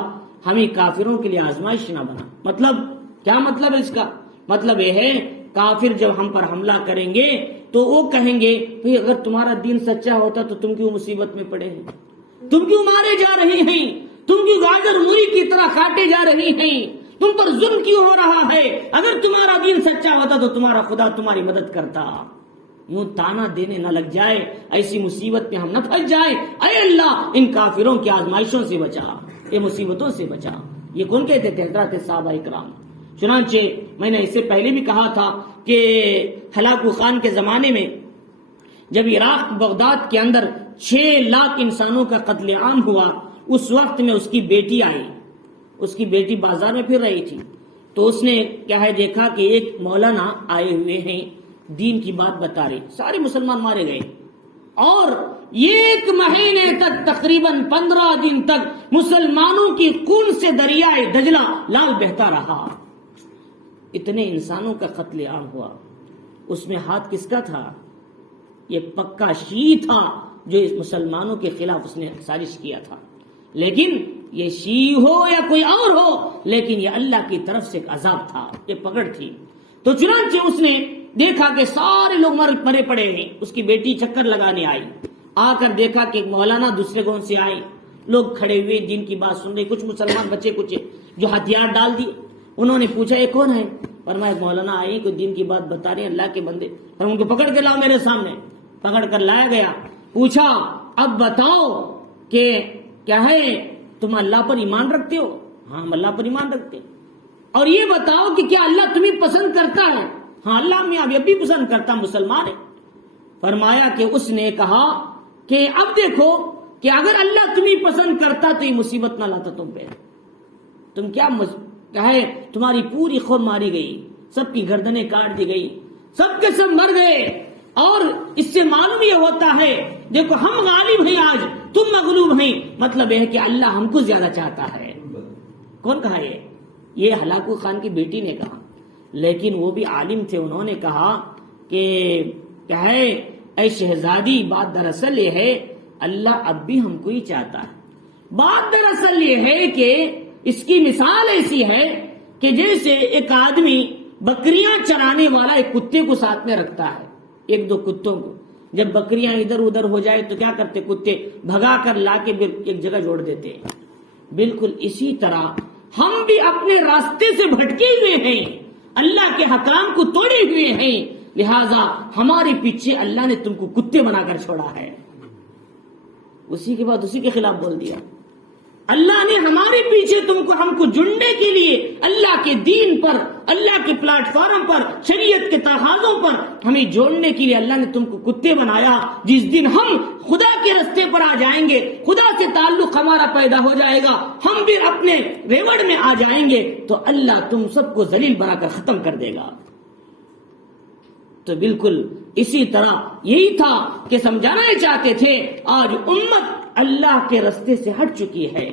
ہمیں کافروں کے لیے آزمائش نہ بنا۔ مطلب کیا مطلب ہے اس کا؟ مطلب یہ ہے کافر جب ہم پر حملہ کریں گے تو وہ کہیں گے بھئی اگر تمہارا دین سچا ہوتا تو تم کیوں مصیبت میں پڑے ہیں، تم کیوں مارے جا رہے ہیں، تم کیوں گاجر مولی کی طرح کاٹے جا رہے ہیں، تم پر ظلم کیوں ہو رہا ہے، اگر تمہارا دین سچا ہوتا تو تمہارا خدا تمہاری مدد کرتا۔ یوں تانا دینے نہ لگ جائے، ایسی مصیبت میں ہم نہ پھنس جائے، اے اللہ ان کافروں کی آزمائشوں سے بچا، یہ مصیبتوں سے بچا۔ یہ کون کہتے تھے؟ حضرات صحابہ اکرام۔ چنانچہ میں نے اس سے پہلے بھی کہا تھا کہ ہلاکو خان کے زمانے میں جب عراق بغداد کے اندر 6 لاکھ انسانوں کا قتل عام ہوا، اس وقت میں اس کی بیٹی آئی، اس کی بیٹی بازار میں پھر رہی تھی، تو اس نے کیا ہے دیکھا کہ ایک مولانا آئے ہوئے ہیں، دین کی بات بتا رہے، سارے مسلمان مارے گئے، اور 1 مہینے تک تقریباً 15 دن تک مسلمانوں کی خون سے دریائے دجلہ لال بہتا رہا۔ اتنے انسانوں کا قتل عام ہوا، اس میں ہاتھ کس کا تھا؟ یہ پکا شیعی تھا جو اس مسلمانوں کے خلاف اس نے سازش کیا تھا، لیکن یہ شیعی ہو یا کوئی اور ہو، لیکن یہ اللہ کی طرف سے ایک عذاب تھا، یہ پکڑ تھی۔ تو چنانچہ اس نے دیکھا کہ سارے لوگ مرے پڑے ہیں، اس کی بیٹی چکر لگانے آئی، آ کر دیکھا کہ مولانا دوسرے گاؤں سے آئے، لوگ کھڑے ہوئے دین کی بات سن رہے، کچھ مسلمان بچے کچھ جو ہتھیار ڈال دیے۔ انہوں نے پوچھا یہ کون ہے؟ فرمایا مولانا آئی کوئی دین کی بات بتا رہے ہیں، اللہ کے بندے، اور ان کو پکڑ کے لاؤ میرے سامنے۔ پکڑ کر لایا گیا، پوچھا اب بتاؤ کہ کیا ہے تم اللہ پر ایمان رکھتے ہو؟ ہاں ہم اللہ پر ایمان رکھتے ہیں۔ اور یہ بتاؤ کہ کیا اللہ تمہیں پسند کرتا ہے؟ ہاں اللہ میں اب بھی پسند کرتا، مسلمان ہے۔ فرمایا کہ اس نے کہا کہ اب دیکھو کہ اگر اللہ تمہیں پسند کرتا تو یہ مصیبت نہ لاتا تم پہ، تم کیا کہے تمہاری پوری قوم ماری گئی، سب کی گردنیں کاٹ دی گئی، سب کے سب مر گئے، اور اس سے معلوم یہ ہوتا ہے دیکھو ہم غالب ہیں آج، تم مغلوب ہیں، مطلب یہ ہے کہ اللہ ہم کو زیادہ چاہتا ہے۔ کون کہا یہ ہلاکو خان کی بیٹی نے کہا، لیکن وہ بھی عالم تھے، انہوں نے کہا کہ کہے اے شہزادی بات دراصل یہ ہے اللہ اب بھی ہم کو ہی چاہتا ہے۔ بات دراصل یہ ہے کہ اس کی مثال ایسی ہے کہ جیسے ایک آدمی بکریاں چرانے والا ایک کتے کو ساتھ میں رکھتا ہے، ایک دو کتوں کو، جب بکریاں ادھر ادھر ہو جائے تو کیا کرتے کتے بھگا کر لا کے ایک جگہ جوڑ دیتے ہیں۔ بالکل اسی طرح ہم بھی اپنے راستے سے بھٹکے ہوئے ہیں، اللہ کے حکام کو توڑے ہوئے ہیں، لہذا ہمارے پیچھے اللہ نے تم کو کتے بنا کر چھوڑا ہے۔ اسی کے بعد اسی کے خلاف بول دیا، اللہ نے ہمارے پیچھے ہم کو جڑنے کے لیے اللہ کے دین پر، اللہ کے پلیٹ فارم پر، شریعت کے تقاضوں پر ہمیں جوڑنے کے لیے اللہ نے تم کو کتے بنایا۔ جس دن ہم خدا کے راستے پر آ جائیں گے، خدا سے تعلق ہمارا پیدا ہو جائے گا، ہم بھی اپنے ریوڑ میں آ جائیں گے تو اللہ تم سب کو ذلیل بنا کر ختم کر دے گا۔ تو بالکل اسی طرح یہی تھا کہ سمجھانا چاہتے تھے آج امت اللہ کے راستے سے ہٹ چکی ہے،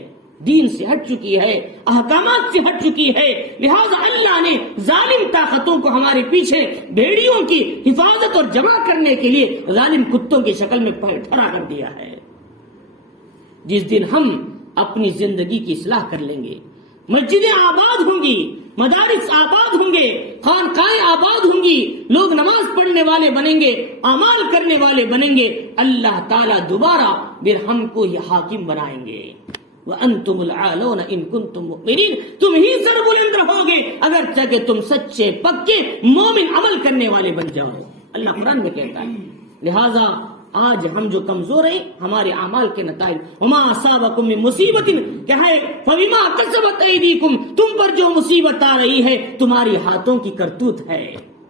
دین سے ہٹ چکی ہے، احکامات سے ہٹ چکی ہے، لہذا اللہ نے ظالم طاقتوں کو ہمارے پیچھے بھیڑیوں کی حفاظت اور جمع کرنے کے لیے ظالم کتوں کی شکل میں کھڑا کر دیا ہے۔ جس دن ہم اپنی زندگی کی اصلاح کر لیں گے، مسجدیں آباد ہوں گی، مدارس آباد ہوں گے، خانقاہیں آباد ہوں گی، لوگ نماز پڑھنے والے بنیں گے، اعمال کرنے والے بنیں گے، اللہ تعالیٰ دوبارہ پھر ہم کو ہی حاکم بنائیں گے۔ وَأَنْتُمُ الْعَالَوْنَ إِن كُنْتُم مُؤْمِنِينَ، تم ہی سر بلند رہو گے اگر چاہے تم سچے پکے مومن عمل کرنے والے بن جاؤ، اللہ قرآن میں کہتا ہے۔ لہذا آج ہم جو کمزور ہیں ہمارے اعمال کے نتائج، وما اصابکم من مصیبت کیا ہے فبما کسبت ایدیکم، تم پر جو مصیبت آ رہی ہے تمہاری ہاتھوں کی کرتوت ہے،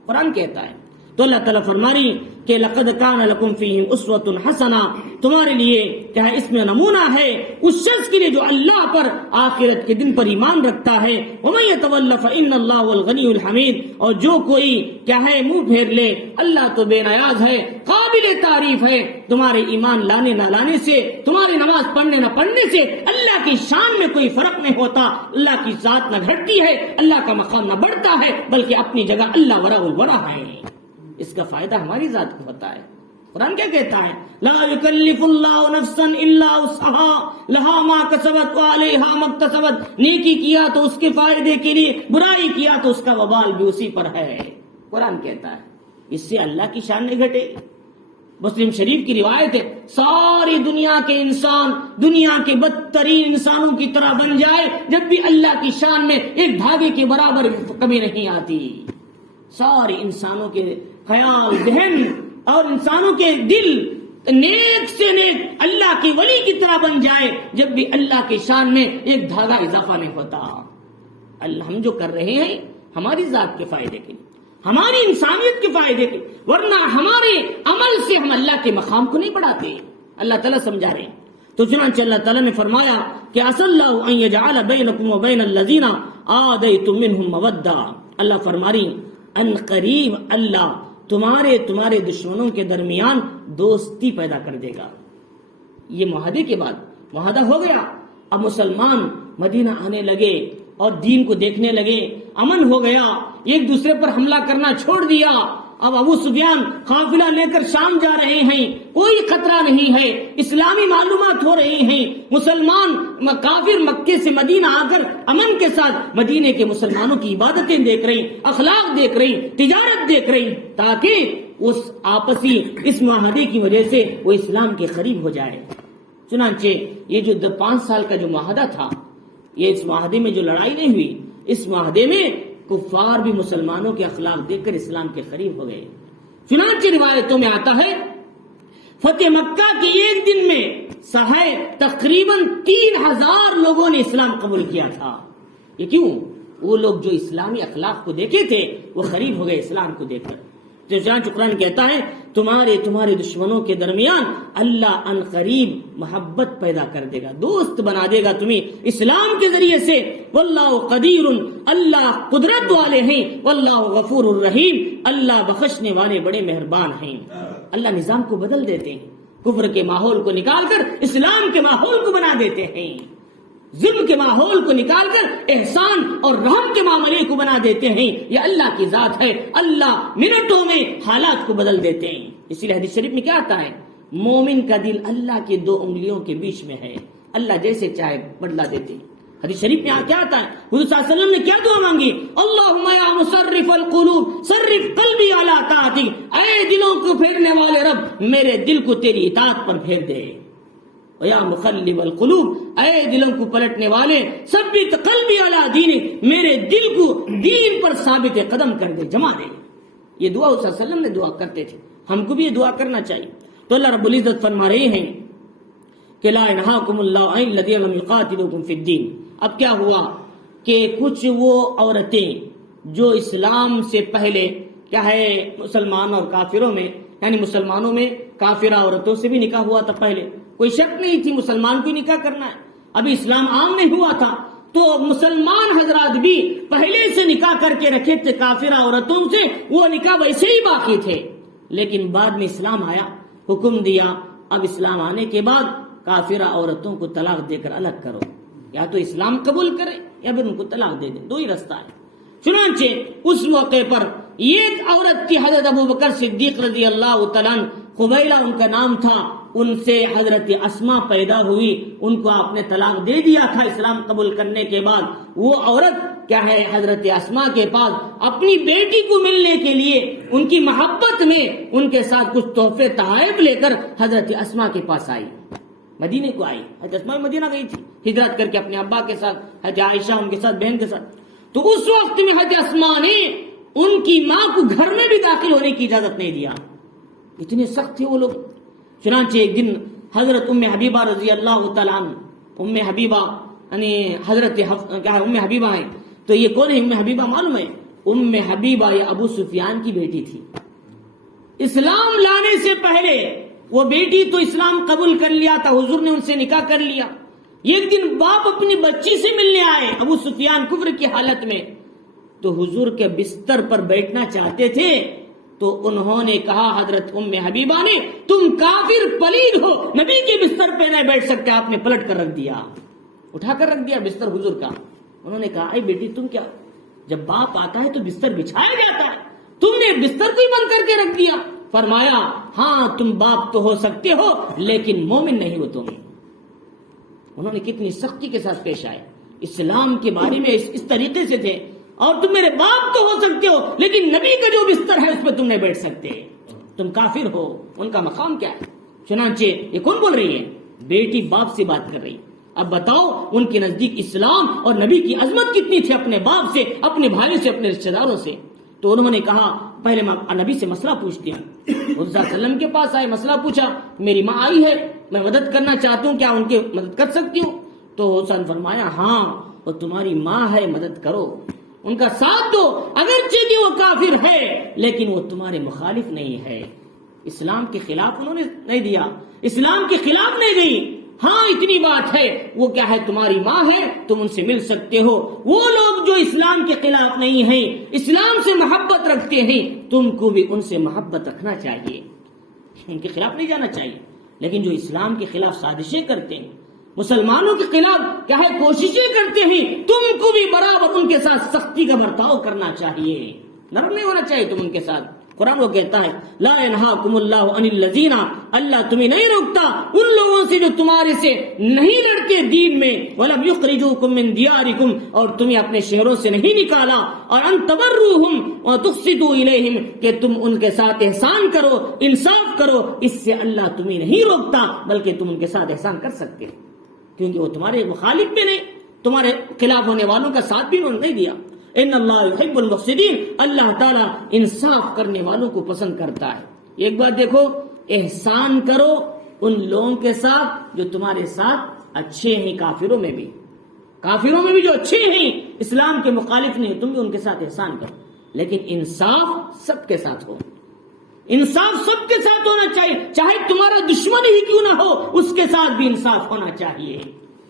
قرآن کہتا ہے۔ تو اللہ تعالیٰ فرمانی کہ لقد کان لکم فیہم اسوۃ حسنہ، تمہارے لیے کیا ہے اس میں نمونہ ہے اس شخص کے لیے جو اللہ پر آخرت کے دن پر ایمان رکھتا ہے۔ ومن یتول فإن اللہ هو الغنی الحمید، اور جو کوئی کیا ہے منہ پھیر لے، اللہ تو بے نیاز ہے، قابل تعریف ہے۔ تمہارے ایمان لانے نہ لانے سے، تمہاری نماز پڑھنے نہ پڑھنے سے اللہ کی شان میں کوئی فرق نہیں ہوتا، اللہ کی ذات نہ گھٹتی ہے، اللہ کا مقام نہ بڑھتا ہے، بلکہ اپنی جگہ اللہ ورع الورع ہے۔ اس کا فائدہ ہماری ذات کو ہوتا ہے۔ قرآن کیا کہتا ہے؟ لا یکلف اللہ نفسا الا وسعها لها ما کسبت وعلیہا ما اکتسبت، نیکی کیا تو اس کے فائدے کے لیے، برائی کیا تو اس کا وبال بھی اسی پر ہے، قرآن کہتا ہے۔ اس سے اللہ کی شان نہیں گھٹے گی۔ مسلم شریف کی روایت ہے ساری دنیا کے انسان دنیا کے بدترین انسانوں کی طرح بن جائے، جب بھی اللہ کی شان میں ایک دھاگے کے برابر کمی نہیں آتی۔ سارے انسانوں کے خیال ذہن اور انسانوں کے دل نیک سے نیک اللہ کے ولی کی طرح بن جائے، جب بھی اللہ کی شان میں ایک دھاگا اضافہ نہیں ہوتا۔ اللہ ہم جو کر رہے ہیں ہماری ذات کے فائدے کے لیے، ہماری انسانیت کے فائدے کے، ورنہ ہمارے عمل سے ہم اللہ کے مقام کو نہیں بڑھاتے۔ اللہ تعالیٰ سمجھا رہے ہیں۔ تو چنانچہ اللہ تعالیٰ نے فرمایا کہ عسى الله ان يجعل بينكم وبين الذين عاديتم منهم مودة، اللہ فرما رہی ان قریب اللہ تمہارے دشمنوں کے درمیان دوستی پیدا کر دے گا۔ یہ معاہدے کے بعد معاہدہ ہو گیا، اب مسلمان مدینہ آنے لگے اور دین کو دیکھنے لگے، امن ہو گیا، ایک دوسرے پر حملہ کرنا چھوڑ دیا۔ اب ابو سفیان قافلہ لے کر شام جا رہے ہیں، کوئی خطرہ نہیں ہے، اسلامی معلومات ہو رہی ہیں، مسلمان کافر مکے سے مدینہ آ کر امن کے ساتھ مدینے کے مسلمانوں کی عبادتیں دیکھ رہی، اخلاق دیکھ رہی، تجارت دیکھ رہی، تاکہ اس آپسی اس معاہدے کی وجہ سے وہ اسلام کے قریب ہو جائے۔ چنانچہ یہ جو 5 سال کا جو معاہدہ تھا، یہ اس معاہدے میں جو لڑائی نہیں ہوئی، اس معاہدے میں کفار بھی مسلمانوں کے اخلاق دیکھ کر اسلام کے قریب ہو گئے۔ چنانچہ روایتوں میں آتا ہے فتح مکہ کے ایک دن میں تقریباً 3000 لوگوں نے اسلام قبول کیا تھا۔ یہ کیوں؟ وہ لوگ جو اسلامی اخلاق کو دیکھے تھے وہ غریب ہو گئے اسلام کو دیکھ کر. تو چنانچہ قرآن کہتا ہے تمہارے دشمنوں کے درمیان اللہ ان قریب محبت پیدا کر دے گا، دوست بنا دے گا تمہیں اسلام کے ذریعے سے. واللہ قدیر، اللہ قدرت والے ہیں. واللہ غفور الرحیم، اللہ بخشنے والے بڑے مہربان ہیں. اللہ نظام کو بدل دیتے ہیں، کفر کے ماحول کو نکال کر اسلام کے ماحول کو بنا دیتے ہیں، ظلم کے ماحول کو نکال کر احسان اور رحم کے معاملے کو بنا دیتے ہیں. یہ اللہ کی ذات ہے، اللہ منٹوں میں حالات کو بدل دیتے ہیں. اسی لیے حدیث شریف میں کیا آتا ہے؟ مومن کا دل اللہ کے 2 انگلیوں کے بیچ میں ہے، اللہ جیسے چاہے بدلا دیتے ہیں. حدیث شریف میں کیا آتا ہے؟ حضور صلی اللہ علیہ وسلم نے کیا دعا مانگی؟ اللہم یا مصرف القلوب صرف قلبی علی طاعتک، اے دلوں کو پھیرنے والے رب میرے دل کو تیری اطاعت پر پھیر دے. یا مقلب القلوب، اے دلوں کو پلٹنے والے ثبت قلبی علی دینک، میرے دل کو دین پر ثابت قدم کر دے، جما دے. یہ دعا صلی اللہ علیہ وسلم نے دعا کرتے تھے، ہم کو بھی یہ دعا کرنا چاہیے. تو اللہ رب العزت فرما رہے ہیں کہ لا ينهاكم الله عن الذين لم يقاتلوكم في الدين. اب کیا ہوا کہ کچھ وہ عورتیں جو اسلام سے پہلے کیا ہے مسلمان اور کافروں میں، یعنی مسلمانوں میں کافرہ عورتوں سے بھی نکاح ہوا تھا پہلے، کوئی شک نہیں تھی مسلمان کو نکاح کرنا ہے، ابھی اسلام عام نہیں ہوا تھا، تو مسلمان حضرات بھی پہلے سے نکاح کر کے رکھے تھے کافرہ عورتوں سے، وہ نکاح ویسے ہی باقی تھے. لیکن بعد میں اسلام آیا، حکم دیا اب اسلام آنے کے بعد کافرہ عورتوں کو طلاق دے کر الگ کرو، یا تو اسلام قبول کرے یا پھر ان کو طلاق دے دیں، 2 ہی رستہ ہے. چنانچہ اس موقع پر ایک عورت تھی حضرت ابوبکر صدیق رضی اللہ تعالیٰ عنہ، قبیلہ ان کا نام تھا، ان سے حضرت اسماء پیدا ہوئی، ان کو آپ نے طلاق دے دیا تھا اسلام قبول کرنے کے بعد. وہ عورت کیا ہے حضرت اسماء کے پاس اپنی بیٹی کو ملنے کے لیے ان کی محبت میں ان کے ساتھ کچھ تحفے تحائف لے کر حضرت اسماء کے پاس آئی، مدینے کو آئی. حضرت اسماء مدینہ گئی تھی ہجرت کر کے اپنے ابا کے ساتھ، حضرت عائشہ ان کے ساتھ بہن کے ساتھ. تو اس وقت میں حضرت اسماء نے ان کی ماں کو گھر میں بھی داخل ہونے کی اجازت نہیں دیا، اتنے سخت تھے وہ لوگ. چنانچہ ایک دن حضرت ام حبیبہ رضی اللہ تعالیٰ عنہ، ام حبیبہ یعنی حضرت کیا ہے ام حبیبہ ہیں، تو یہ کون ہے ام حبیبہ معلوم ہے؟ ام حبیبہ یہ ابو سفیان کی بیٹی تھی. اسلام لانے سے پہلے وہ بیٹی تو اسلام قبول کر لیا تھا، حضور نے ان سے نکاح کر لیا. ایک دن باپ اپنی بچی سے ملنے آئے ابو سفیان کفر کی حالت میں، تو حضور کے بستر پر بیٹھنا چاہتے تھے، تو انہوں نے کہا حضرت ام حبیبہ نے تم کافر پلید ہو، نبی کے بستر پہ نہیں بیٹھ سکتے. آپ نے پلٹ کر رکھ دیا، اٹھا کر رکھ دیا بستر حضور کا. انہوں نے کہا اے بیٹی تم کیا، جب باپ آتا ہے تو بستر بچھایا جاتا ہے، تم نے بستر کو ہی بند کر کے رکھ دیا. فرمایا ہاں تم باپ تو ہو سکتے ہو لیکن مومن نہیں ہو تم. انہوں نے کتنی سختی کے ساتھ پیش آئے، اسلام کے بارے میں اس طریقے سے تھے. اور تم میرے باپ تو ہو سکتے ہو لیکن نبی کا جو بستر ہے اس پہ تم نہیں بیٹھ سکتے، تم کافر ہو. ان کا مقام کیا ہے؟ چنانچہ یہ کون بول رہی ہے؟ بیٹی باپ سے بات کر رہی. اب بتاؤ ان کے نزدیک اسلام اور نبی کی عظمت کتنی تھی، اپنے باپ سے، اپنے بھائی سے، اپنے رشتہ داروں سے. تو انہوں نے کہا پہلے نبی سے مسئلہ پوچھ دیا. حضور صلی اللہ علیہ وسلم کے پاس آئے، مسئلہ پوچھا، میری ماں آئی ہے، میں مدد کرنا چاہتا ہوں، کیا ان کی مدد کر سکتی ہوں؟ تو حسین فرمایا ہاں وہ تمہاری ماں ہے، مدد کرو، ان کا ساتھ دو، اگرچہ کہ وہ کافر ہے لیکن وہ تمہارے مخالف نہیں ہے. اسلام کے خلاف انہوں نے نہیں دیا، اسلام کے خلاف نہیں گئی. ہاں اتنی بات ہے، وہ کیا ہے تمہاری ماں ہے، تم ان سے مل سکتے ہو. وہ لوگ جو اسلام کے خلاف نہیں ہیں، اسلام سے محبت رکھتے ہیں، تم کو بھی ان سے محبت رکھنا چاہیے، ان کے خلاف نہیں جانا چاہیے. لیکن جو اسلام کے خلاف سازشیں کرتے ہیں، مسلمانوں کے خلاف کیا ہے کوششیں کرتے ہیں، تم کو بھی برابر ان کے ساتھ سختی کا برتاؤ کرنا چاہیے، نرم نہیں ہونا چاہیے تم ان کے ساتھ. قرآن وہ کہتا ہے لا ينهاكم الله عن الذين، اللہ تمہیں نہیں روکتا ان لوگوں سے جو تمہارے سے نہیں لڑتے دین میں، ولم يخرجوكم من دياركم، اور تمہیں اپنے شہروں سے نہیں نکالا، اور ان تبروهم وتقسطوا اليهم، کہ تم ان کے ساتھ احسان کرو، انصاف کرو. اس سے اللہ تمہیں نہیں روکتا بلکہ تم ان کے ساتھ احسان کر سکتے، کیونکہ وہ تمہارے مخالف بھی نہیں، تمہارے خلاف ہونے والوں کا ساتھ بھی انہوں نے نہیں دیا. ان اللہ یحب المقسطین، اللہ تعالیٰ انصاف کرنے والوں کو پسند کرتا ہے. ایک بات دیکھو، احسان کرو ان لوگوں کے ساتھ جو تمہارے ساتھ اچھے ہیں، کافروں میں بھی جو اچھے ہیں اسلام کے مخالف نہیں تم بھی ان کے ساتھ احسان کرو، لیکن انصاف سب کے ساتھ ہو، انصاف سب کے ساتھ ہونا چاہیے، چاہے تمہارا دشمن ہی کیوں نہ ہو اس کے ساتھ بھی انصاف ہونا چاہیے۔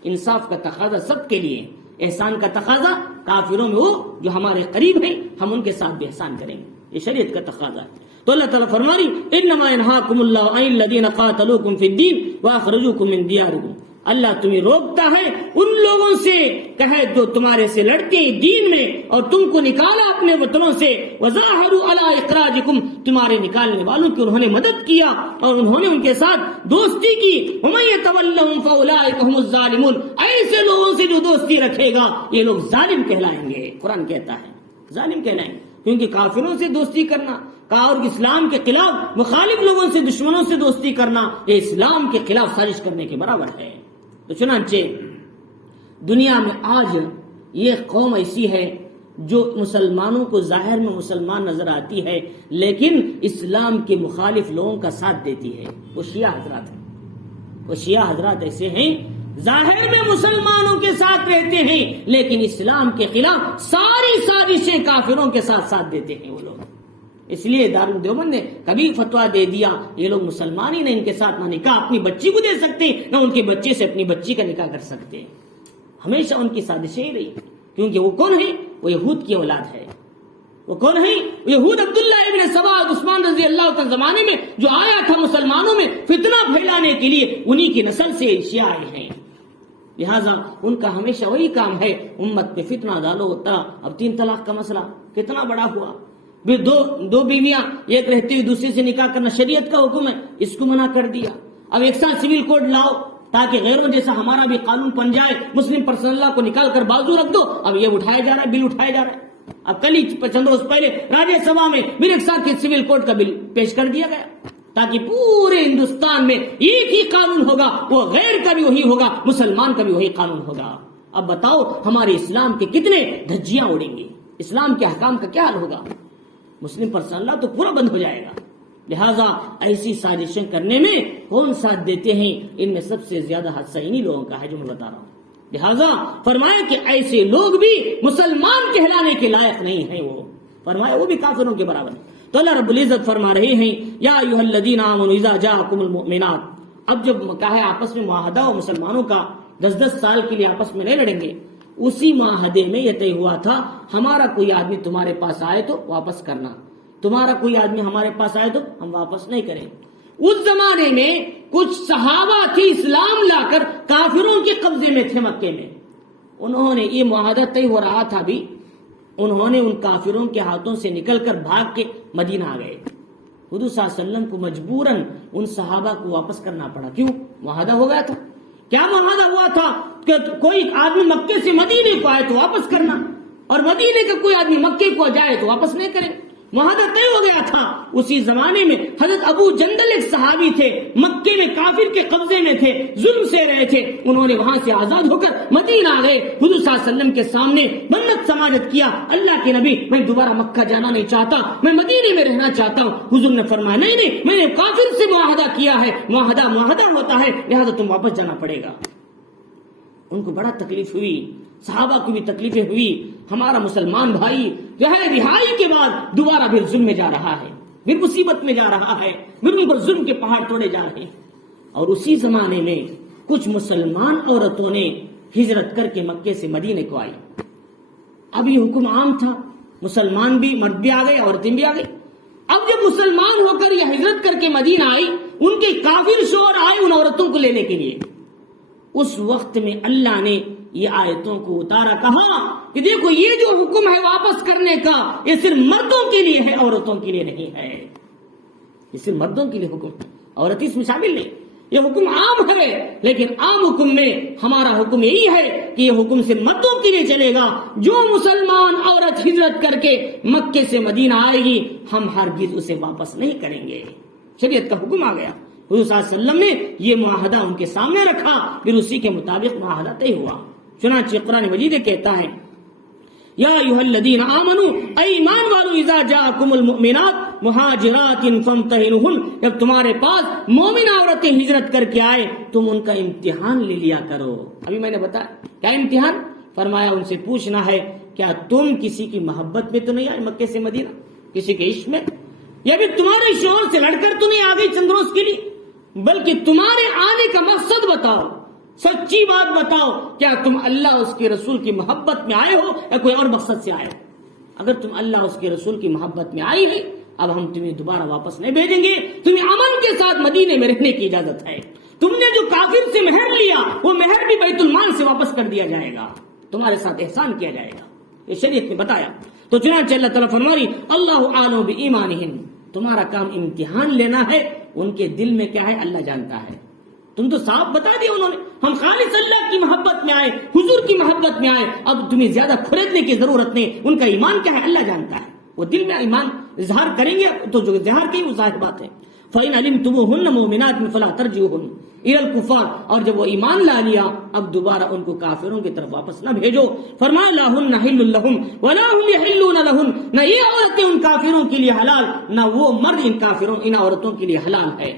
انصاف کا تقاضا سب کے لیے، احسان کا تقاضا کافروں میں ہو جو ہمارے قریب ہیں، ہم ان کے ساتھ بھی احسان کریں گے، یہ شریعت کا تقاضا ہے۔ تو اللہ تعالیٰ فرمانی انما ينهاكم الله عن الذين قاتلوكم في الدين واخرجوكم من دياركم، اللہ تمہیں روکتا ہے ان لوگوں سے کہے جو تمہارے سے لڑتے ہیں دین میں اور تم کو نکالا اپنے وطنوں سے، وظاہروا علی اخراجکم، تمہارے نکالنے والوں کی انہوں نے مدد کیا اور انہوں نے ان کے ساتھ دوستی کی، ومن یتولہم فاولئک هم الظالمون، ایسے لوگوں سے جو دوستی رکھے گا یہ لوگ ظالم کہلائیں گے۔ قرآن کہتا ہے ظالم کہلائیں گے، کیونکہ کافروں سے دوستی کرنا اور اسلام کے خلاف مخالف لوگوں سے دشمنوں سے دوستی کرنا یہ اسلام کے خلاف سازش کرنے کے برابر ہے۔ تو چنانچہ دنیا میں آج یہ قوم ایسی ہے جو مسلمانوں کو ظاہر میں مسلمان نظر آتی ہے لیکن اسلام کے مخالف لوگوں کا ساتھ دیتی ہے، وہ شیعہ حضرات ہیں۔ وہ شیعہ حضرات ایسے ہیں ظاہر میں مسلمانوں کے ساتھ رہتے ہیں لیکن اسلام کے خلاف ساری سازشیں کافروں کے ساتھ دیتے ہیں وہ لوگ۔ اس لیے دارالدیوبند نے کبھی فتویٰ دے دیا یہ لوگ مسلمان ہی نہیں، ان کے ساتھ نہ نکاح اپنی بچی کو دے سکتے نہ ان کے بچے سے اپنی بچی کا نکاح کر سکتے، ہمیشہ ان کی سازشیں ہی رہی، کیونکہ وہ کون ہے؟ وہ یہود کی اولاد ہے۔ وہ کون ہے؟ یہود عبداللہ ابن سبا عثمان رضی اللہ عنہ زمانے میں جو آیا تھا مسلمانوں میں فتنہ پھیلانے کے لیے، انہی کی نسل سے شیعہ آئے ہیں، لہذا ان کا ہمیشہ وہی کام ہے امت پہ فتنہ ڈالو ہوتا۔ اب 3 طلاق کا مسئلہ کتنا بڑا ہوا، دو بیویاں ایک رہتی ہوئی دوسری سے نکاح کرنا شریعت کا حکم ہے، اس کو منع کر دیا۔ اب ایک ساتھ سول کوڈ لاؤ تاکہ غیروں جیسا ہمارا بھی قانون بن جائے، مسلم پرسنل لا کو نکال کر بازو رکھ دو، اب یہ اٹھایا جا رہا ہے، بل اٹھایا جا رہا ہے۔ اب کل ہی چند روز پہلے راجیہ سبھا میں بھی ایک ساتھ سول کوڈ کا بل پیش کر دیا گیا تاکہ پورے ہندوستان میں ایک ہی قانون ہوگا، وہ غیر کا بھی وہی ہوگا، مسلمان کا بھی وہی قانون ہوگا۔ اب بتاؤ ہمارے اسلام کے کتنے دھجیاں اڑیں گی، اسلام کے احکام کا کیا حال ہوگا؟ مسلم پرسنل لا تو پورا بند ہو جائے گا۔ لہذا ایسی سازشیں کرنے میں کون ساتھ دیتے ہیں؟ ان میں سب سے زیادہ حادثہ انہی لوگوں کا ہے جو میں بتا رہا ہوں۔ لہذا فرمایا کہ ایسے لوگ بھی مسلمان کہلانے کے لائق نہیں ہیں، وہ فرمایا وہ بھی کافروں کے برابر ہیں۔ تو اللہ رب العزت فرما رہے ہیں یا ایھا الذین آمنوا اذا جاءکم المؤمنات، اب جب کہا ہے آپس میں معاہدہ ہو مسلمانوں کا 10 سال کے لیے آپس میں نہیں لڑیں گے، اسی معاہدے میں یہ طے ہوا تھا ہمارا کوئی آدمی تمہارے پاس آئے تو واپس کرنا، تمہارا کوئی آدمی ہمارے پاس آئے تو ہم واپس نہیں کریں۔ اس زمانے میں کچھ صحابہ تھے اسلام لا کر کافروں کے قبضے میں تھے مکے میں، انہوں نے یہ معاہدہ طے ہو رہا تھا بھی، انہوں نے ان کافروں کے ہاتھوں سے نکل کر بھاگ کے مدینہ آ گئے۔ حضور صلی اللہ علیہ وسلم کو مجبوراً ان صحابہ کو واپس کرنا پڑا، کیوں؟ معاہدہ ہو گیا تھا۔ کیا معاہدہ ہوا تھا کہ کوئی آدمی مکے سے مدینے کو آئے تو واپس کرنا، اور مدینے کا کوئی آدمی مکے کو جائے تو واپس نہیں کرے، معاہدہ طے ہو گیا تھا۔ اسی زمانے میں حضرت ابو جندل ایک صحابی تھے، مکے میں کافر کے قبضے میں تھے، ظلم سے رہے تھے، انہوں نے وہاں سے آزاد ہو کر مدینہ آ گئے، حضور صلی اللہ علیہ وسلم کے سامنے منت سماجت کیا، اللہ کے نبی میں دوبارہ مکہ جانا نہیں چاہتا، میں مدینے میں رہنا چاہتا ہوں۔ حضور نے فرمایا نہیں نہیں، میں نے کافر سے معاہدہ کیا ہے، معاہدہ ہوتا ہے، لہذا تم واپس جانا پڑے گا۔ ان کو بڑا تکلیف ہوئی، صحابہ کو بھی تکلیفیں ہوئی، ہمارا مسلمان بھائی جو ہے رہائی کے بعد دوبارہ پھر ظلم میں جا رہا ہے، پھر مصیبت میں جا رہا ہے، پھر ان پر ظلم کے پہاڑ توڑے جا رہے ہیں۔ اور اسی زمانے میں کچھ مسلمان عورتوں نے ہجرت کر کے مکے سے مدینے کو آئی۔ اب یہ حکم عام تھا، مسلمان بھی، مرد بھی آ گئے، عورتیں بھی آ گئی۔ اب جب مسلمان ہو کر یہ ہجرت کر کے مدینہ آئی، ان کے کافر شوہر آئے ان عورتوں کو لینے کے لیے۔ اس وقت میں اللہ نے یہ آیتوں کو اتارا، کہا کہ دیکھو یہ جو حکم ہے واپس کرنے کا یہ صرف مردوں کے لیے ہے، عورتوں کے لیے نہیں ہے۔ یہ صرف مردوں کے لیے حکم، عورت اس میں شامل نہیں۔ یہ حکم عام ہے، لیکن عام حکم میں ہمارا حکم یہی ہے کہ یہ حکم صرف مردوں کے لیے چلے گا۔ جو مسلمان عورت ہجرت کر کے مکے سے مدینہ آئے گی ہم ہرگز اسے واپس نہیں کریں گے، شریعت کا حکم آ گیا۔ حضور صلی اللہ علیہ وسلم نے یہ معاہدہ ان کے سامنے رکھا، پھر اسی کے مطابق معاہدہ طے ہوا۔ چنانچہ قرآن مجید کہتا ہے یا ایھا الذین آمنوا، اے ایمان والو، اذا جاءکم المؤمنات مہاجرات فامتحنوہن، جب تمہارے پاس مومن عورتیں ہجرت کر کے آئے تم ان کا امتحان لے لیا کرو۔ ابھی میں نے بتایا کیا امتحان؟ فرمایا ان سے پوچھنا ہے کیا تم کسی کی محبت میں تو نہیں آئے مکے سے مدینہ، کسی کے عشق میں، یا بھی تمہارے شوہر سے لڑ کر تو نہیں آ گئی چند روز کے لیے، بلکہ تمہارے آنے کا مقصد بتاؤ، سچی بات بتاؤ، کیا تم اللہ اس کے رسول کی محبت میں آئے ہو یا کوئی اور مقصد سے آئے ہو؟ اگر تم اللہ اس کے رسول کی محبت میں آئی ہے، اب ہم تمہیں دوبارہ واپس نہیں بھیجیں گے، تمہیں امن کے ساتھ مدینے میں رہنے کی اجازت ہے، تم نے جو کافر سے مہر لیا وہ مہر بھی بیت المال سے واپس کر دیا جائے گا، تمہارے ساتھ احسان کیا جائے گا، یہ شریعت نے بتایا۔ تو چنانچہ اللہ تعالیٰ فرمائی اللہ اعلم بایمانہم، تمہارا کام امتحان لینا ہے، ان کے دل میں کیا ہے اللہ جانتا ہے۔ تم تو صاف بتا دیا انہوں نے ہم خالص اللہ کی محبت میں آئے، حضور کی محبت میں آئے، اب تمہیں زیادہ کھریدنے کی ضرورت نہیں، ان کا ایمان کیا ہے اللہ جانتا ہے، وہ دل میں ایمان اظہار کریں گے تو جو اظہار کی وہ ظاہر بات ہے۔ فَإِنْ عَلِمْتُمُوهُنَّ مُؤْمِنَاتٍ فَلَا تَرْجِعُوهُنَّ إِلَى الْكُفَّارِ، اور جب وہ ایمان لا لیا اب دوبارہ ان کو کافروں کی طرف واپس نہ بھیجو۔ فرمایا لَا هُنَّ حِلٌّ لَهُمْ وَلَا هُمْ يَحِلُّونَ لَهُنَّ، نہ یہ عورتیں ان کافروں کے لیے حلال، نہ وہ مرد ان عورتوں کے لیے حلال ہے۔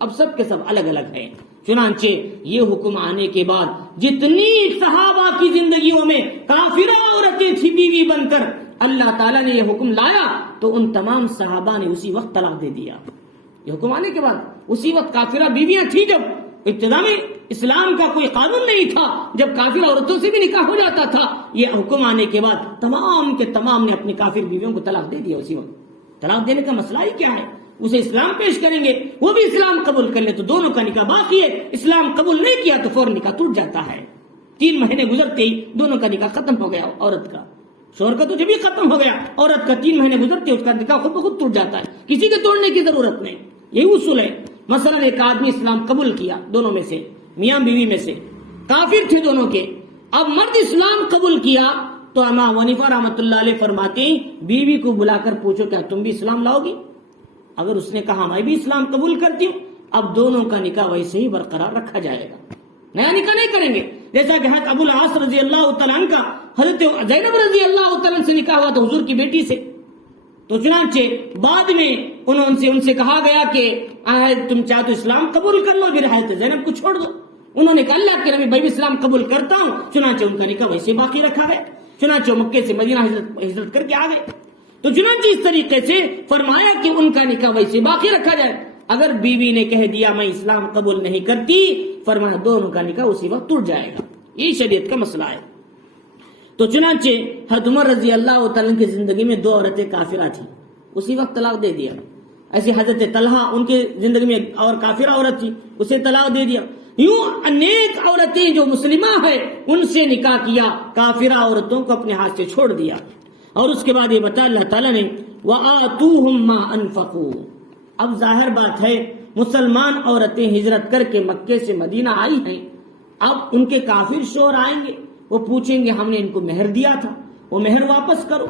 اب سب کے سب الگ الگ ہیں۔ چنانچہ یہ حکم آنے کے بعد جتنی صحابہ کی زندگیوں میں کافرہ عورتیں تھی بیوی بن کر، اللہ تعالیٰ نے یہ حکم لایا تو ان تمام صحابہ نے اسی وقت طلاق دے دیا۔ یہ حکم آنے کے بعد اسی وقت کافرہ بیویاں تھیں، جب ابتدا میں اسلام کا کوئی قانون نہیں تھا، جب کافر عورتوں سے بھی نکاح ہو جاتا تھا، یہ حکم آنے کے بعد تمام کے تمام نے اپنی کافر بیویوں کو طلاق دے دیا اسی وقت۔ طلاق دینے کا مسئلہ ہی کیا ہے؟ اسے اسلام پیش کریں گے، وہ بھی اسلام قبول کر لے تو دونوں کا نکاح باقی ہے، اسلام قبول نہیں کیا تو فوراً نکاح ٹوٹ جاتا ہے۔ 3 مہینے گزرتے ہی دونوں کا نکاح ختم ہو گیا، عورت کا، شوہر کا تو جب بھی ختم ہو گیا، عورت کا 3 مہینے گزرتے اس کا نکاح خود بخود ٹوٹ جاتا ہے، کسی کے توڑنے کی ضرورت نہیں۔ یہی اصول ہے۔ مثلا ایک آدمی اسلام قبول کیا، دونوں میں سے میاں بیوی میں سے کافر تھے دونوں کے، اب مرد اسلام قبول کیا تو امام حنیفہ رحمۃ اللہ علیہ فرماتے ہیں بیوی کو بلا کر پوچھو کیا تم بھی اسلام لاؤ گی؟ اگر اس نے کہا میں بھی اسلام قبول کرتی ہوں، اب دونوں کا نکاح ویسے ہی برقرار رکھا جائے گا، نیا نکاح نہیں کریں گے۔ جیسا کہ حضرت ابو العاص رضی اللہ تعالیٰ عنہ کا حضرت زینب رضی اللہ تعالیٰ عنہ سے نکاح ہوا تھا حضور کی بیٹی سے، تو چنانچہ بعد میں ان سے کہا گیا کہ تم چاہے تو اسلام قبول کر لو، پھر حضرت زینب کو چھوڑ دو۔ انہوں نے کہا اللہ کے نبی میں بھی اسلام قبول کرتا ہوں، چنانچہ ان کا نکاح ویسے باقی رکھا گیا، چنانچہ مکے سے مدینہ ہجرت کر کے آ گئے۔ تو چنانچہ اس طریقے سے فرمایا کہ ان کا نکاح ویسے باقی رکھا جائے۔ اگر بیوی نے کہہ دیا میں اسلام قبول نہیں کرتی، فرمایا دونوں کا نکاح اسی وقت ٹوٹ جائے گا، یہ شریعت کا مسئلہ ہے۔ تو چنانچہ حضرت عمر رضی اللہ تعالیٰ کی زندگی میں 2 عورتیں کافرہ تھیں، اسی وقت طلاق دے دیا۔ ایسے حضرت طلحہ ان کی زندگی میں اور کافرہ عورت تھی، اسے طلاق دے دیا۔ یوں انیک عورتیں جو مسلمہ ہیں ان سے نکاح کیا، کافرہ عورتوں کو اپنے ہاتھ سے چھوڑ دیا۔ اور اس کے بعد یہ بتا اللہ تعالیٰ نے وَآتُوهُم مَّا أَنفَقُوا، اب ظاہر بات ہے مسلمان عورتیں ہجرت کر کے مکے سے مدینہ آئی ہیں، اب ان کے کافر شوہر آئیں گے، وہ پوچھیں گے ہم نے ان کو مہر دیا تھا، وہ مہر واپس کرو۔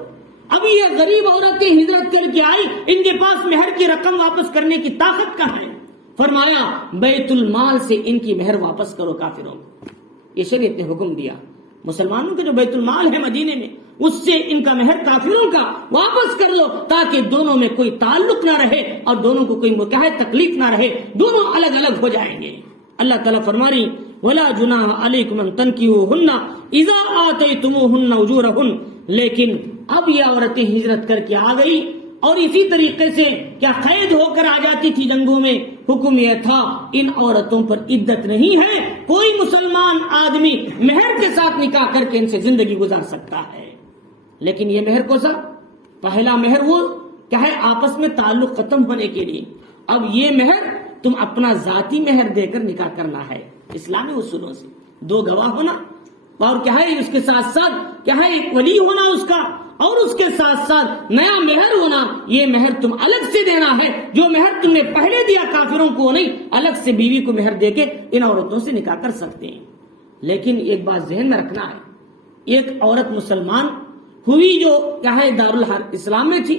اب یہ غریب عورتیں ہجرت کر کے آئی، ان کے پاس مہر کی رقم واپس کرنے کی طاقت کہاں ہے؟ فرمایا بیت المال سے ان کی مہر واپس کرو کافروں کو۔ یہ شریعت نے حکم دیا، مسلمانوں کا جو بیت المال ہے مدینے میں اس سے ان کا مہر کافروں کا واپس کر لو، تاکہ دونوں میں کوئی تعلق نہ رہے اور دونوں کو کوئی متحد تکلیف نہ رہے، دونوں الگ الگ ہو جائیں گے۔ اللہ تعالیٰ فرمانی وَلَا جُنَاحَ عَلَيْكُمْ أَن تَنكِحُوهُنَّ إِذَا آتَيْتُمُوهُنَّ أُجُورَهُنَّ، لیکن اب یہ عورتیں ہجرت کر کے آ گئی اور اسی طریقے سے کیا قید ہو کر آ جاتی تھی جنگوں میں، حکم یہ تھا ان عورتوں پر عدت نہیں ہے، کوئی مسلمان آدمی مہر کے ساتھ نکاح کر کے ان سے زندگی گزار سکتا ہے۔ لیکن یہ مہر کو سر پہلا مہر وہ کیا ہے آپس میں تعلق ختم ہونے کے لیے، اب یہ مہر تم اپنا ذاتی مہر دے کر نکاح کرنا ہے اسلامی اصولوں سے، 2 گواہ ہونا اور کیا ہے اس کے ساتھ ساتھ کیا ہے ایک ولی ہونا اس کا، اور اس کے ساتھ ساتھ نیا مہر ہونا، یہ مہر تم الگ سے دینا ہے، جو مہر تم نے پہلے دیا کافروں کو نہیں، الگ سے بیوی کو مہر دے کے ان عورتوں سے نکاح کر سکتے ہیں۔ لیکن ایک بات ذہن میں رکھنا ہے، ایک عورت مسلمان ہوئی جو کیا ہے دارالاسلام میں تھی،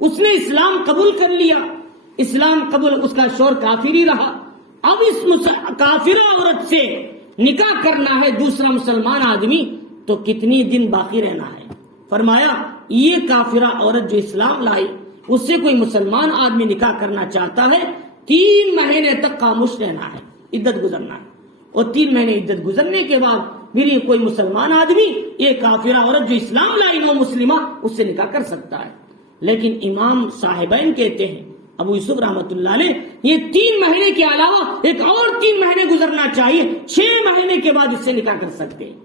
اس نے اسلام قبول کر لیا، اسلام قبول، اس کا شوہر کافر ہی رہا، اب اس کافرہ عورت سے نکاح کرنا ہے دوسرا مسلمان آدمی تو کتنی دن باقی رہنا ہے؟ فرمایا یہ کافرہ عورت جو اسلام لائی اس سے کوئی مسلمان آدمی نکاح کرنا چاہتا ہے 3 مہینے تک خاموش رہنا ہے، عدت گزرنا ہے، اور 3 مہینے عدت گزرنے کے بعد میری کوئی مسلمان آدمی ایک کافرہ عورت جو اسلام لائی وہ مسلمہ اس سے نکاح کر سکتا ہے. لیکن امام صاحبین کہتے ہیں ابو یوسف رحمۃ اللہ علیہ یہ 3 مہینے کے علاوہ ایک اور 3 مہینے گزرنا چاہیے، 6 مہینے کے بعد اس سے نکاح کر سکتے ہیں.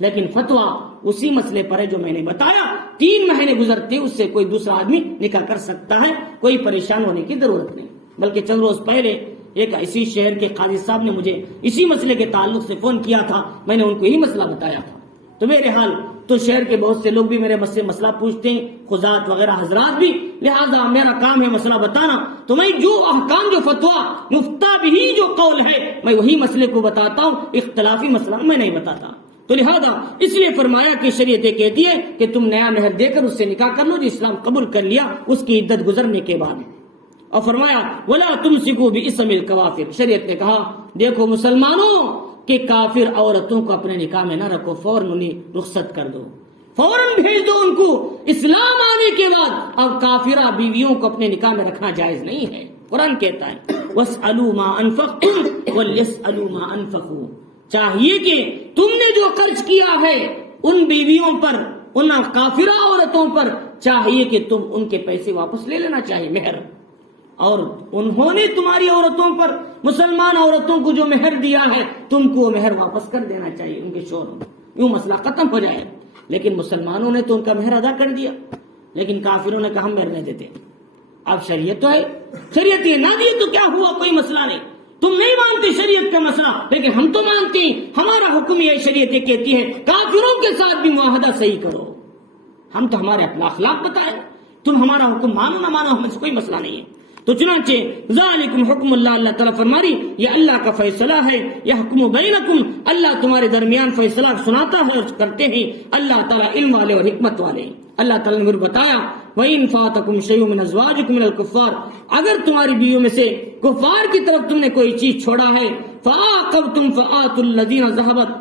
لیکن فتویٰ اسی مسئلے پر ہے جو میں نے بتایا، 3 مہینے گزرتے اس سے کوئی دوسرا آدمی نکاح کر سکتا ہے، کوئی پریشان ہونے کی ضرورت نہیں. بلکہ چند روز پہلے ایک اسی شہر کے قاضی صاحب نے مجھے اسی مسئلے کے تعلق سے فون کیا تھا، میں نے ان کو یہی مسئلہ بتایا تھا. تو میرے حال تو شہر کے بہت سے لوگ بھی میرے مسئلہ پوچھتے ہیں، قضات وغیرہ حضرات بھی، لہذا میرا کام ہے مسئلہ بتانا. تو میں جو احکام، جو فتویٰ مفتہ بھی جو قول ہے میں وہی مسئلے کو بتاتا ہوں، اختلافی مسئلہ میں نہیں بتاتا. تو لہذا اس لیے فرمایا کہ شریعت کہتی ہے کہ تم نیا مہر دے کر اس سے نکاح کر لو جو اسلام قبول کر لیا اس کی عدت گزرنے کے بعد. اور فرمایا وَلَا تُمْسِكُوا بِإِسْمِ الْكَوَافِرِ، شریعت نے کہا دیکھو مسلمانوں کہ کافر عورتوں کو اپنے نکاح میں نہ رکھو، فوراً انہیں رخصت کر دو، فوراً بھیج دو ان کو. اسلام آنے کے بعد اب کافرہ بیویوں کو اپنے نکاح میں رکھنا جائز نہیں ہے. قرآن کہتا ہے وَاسْأَلُوا مَا أَنفَقْتُمْ وَلْيَسْأَلُوا مَا أَنفَقُوا، چاہیے کہ تم نے جو خرچ کیا ہے ان بیویوں پر، ان کافرہ عورتوں پر چاہیے کہ تم ان کے پیسے واپس لے لینا چاہیے، مہر. اور انہوں نے تمہاری عورتوں پر، مسلمان عورتوں کو جو مہر دیا ہے تم کو وہ مہر واپس کر دینا چاہیے ان کے شوہروں کو، یوں مسئلہ ختم ہو جائے. لیکن مسلمانوں نے تو ان کا مہر ادا کر دیا، لیکن کافروں نے کہا ہم مہر نہیں دیتے. اب شریعت تو ہے، شریعت یہ نہ دی تو کیا ہوا، کوئی مسئلہ نہیں. تم نہیں مانتے شریعت کا مسئلہ، لیکن ہم تو مانتے ہیں. ہمارا حکم یہ شریعت کہتی ہے کافروں کے ساتھ بھی معاہدہ صحیح کرو. ہم تو ہمارے اپنا اخلاق بتائیں، تم ہمارا حکم مانو نہ مانو ہمیں سے کوئی مسئلہ نہیں ہے. تو چنانچہ ذالکم حکم اللہ، اللہ تعالیٰ فرماری یہ اللہ کا فیصلہ ہے. یحکم بینکم، اللہ تمہارے درمیان فیصلہ سناتا ہے اور کرتے ہیں. اللہ تعالیٰ علم والے اور حکمت والے. اللہ تعالیٰ نے پھر بتایا وَإِن فَاتَكُمْ شَيْءٌ مِّنْ أَزْوَاجِكُمْ مِنَ الْكُفَّارِ، اگر تمہاری بیویوں میں سے کفار کی طرف تم نے کوئی چیز چھوڑا ہے فَعَاقَبْتُمْ فَآتُوا الَّذِينَ ذَهَبَتْ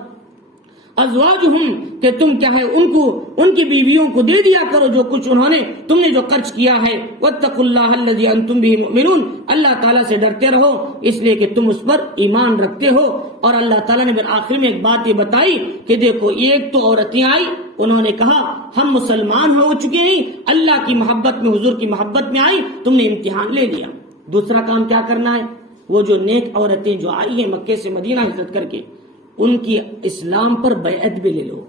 ازواجہم، کہ تم کیا ہے ان کو، ان کی بیویوں کو دے دیا کرو جو کچھ انہوں نے، تم نے جو خرچ کیا ہے. واتقوا اللہ الذی انتم بہ مؤمنون، اللہ تعالیٰ سے ڈرتے رہو اس لیے کہ تم اس پر ایمان رکھتے ہو. اور اللہ تعالیٰ نے آخر میں ایک بات یہ بتائی کہ دیکھو ایک تو عورتیں آئی، انہوں نے کہا ہم مسلمان ہو چکے ہیں، اللہ کی محبت میں، حضور کی محبت میں آئی، تم نے امتحان لے لیا. دوسرا کام کیا کرنا ہے، وہ جو نیک عورتیں جو آئی ہیں مکے سے مدینہ ہجرت کر کے، ان کی اسلام پر بیعت بھی لے لو،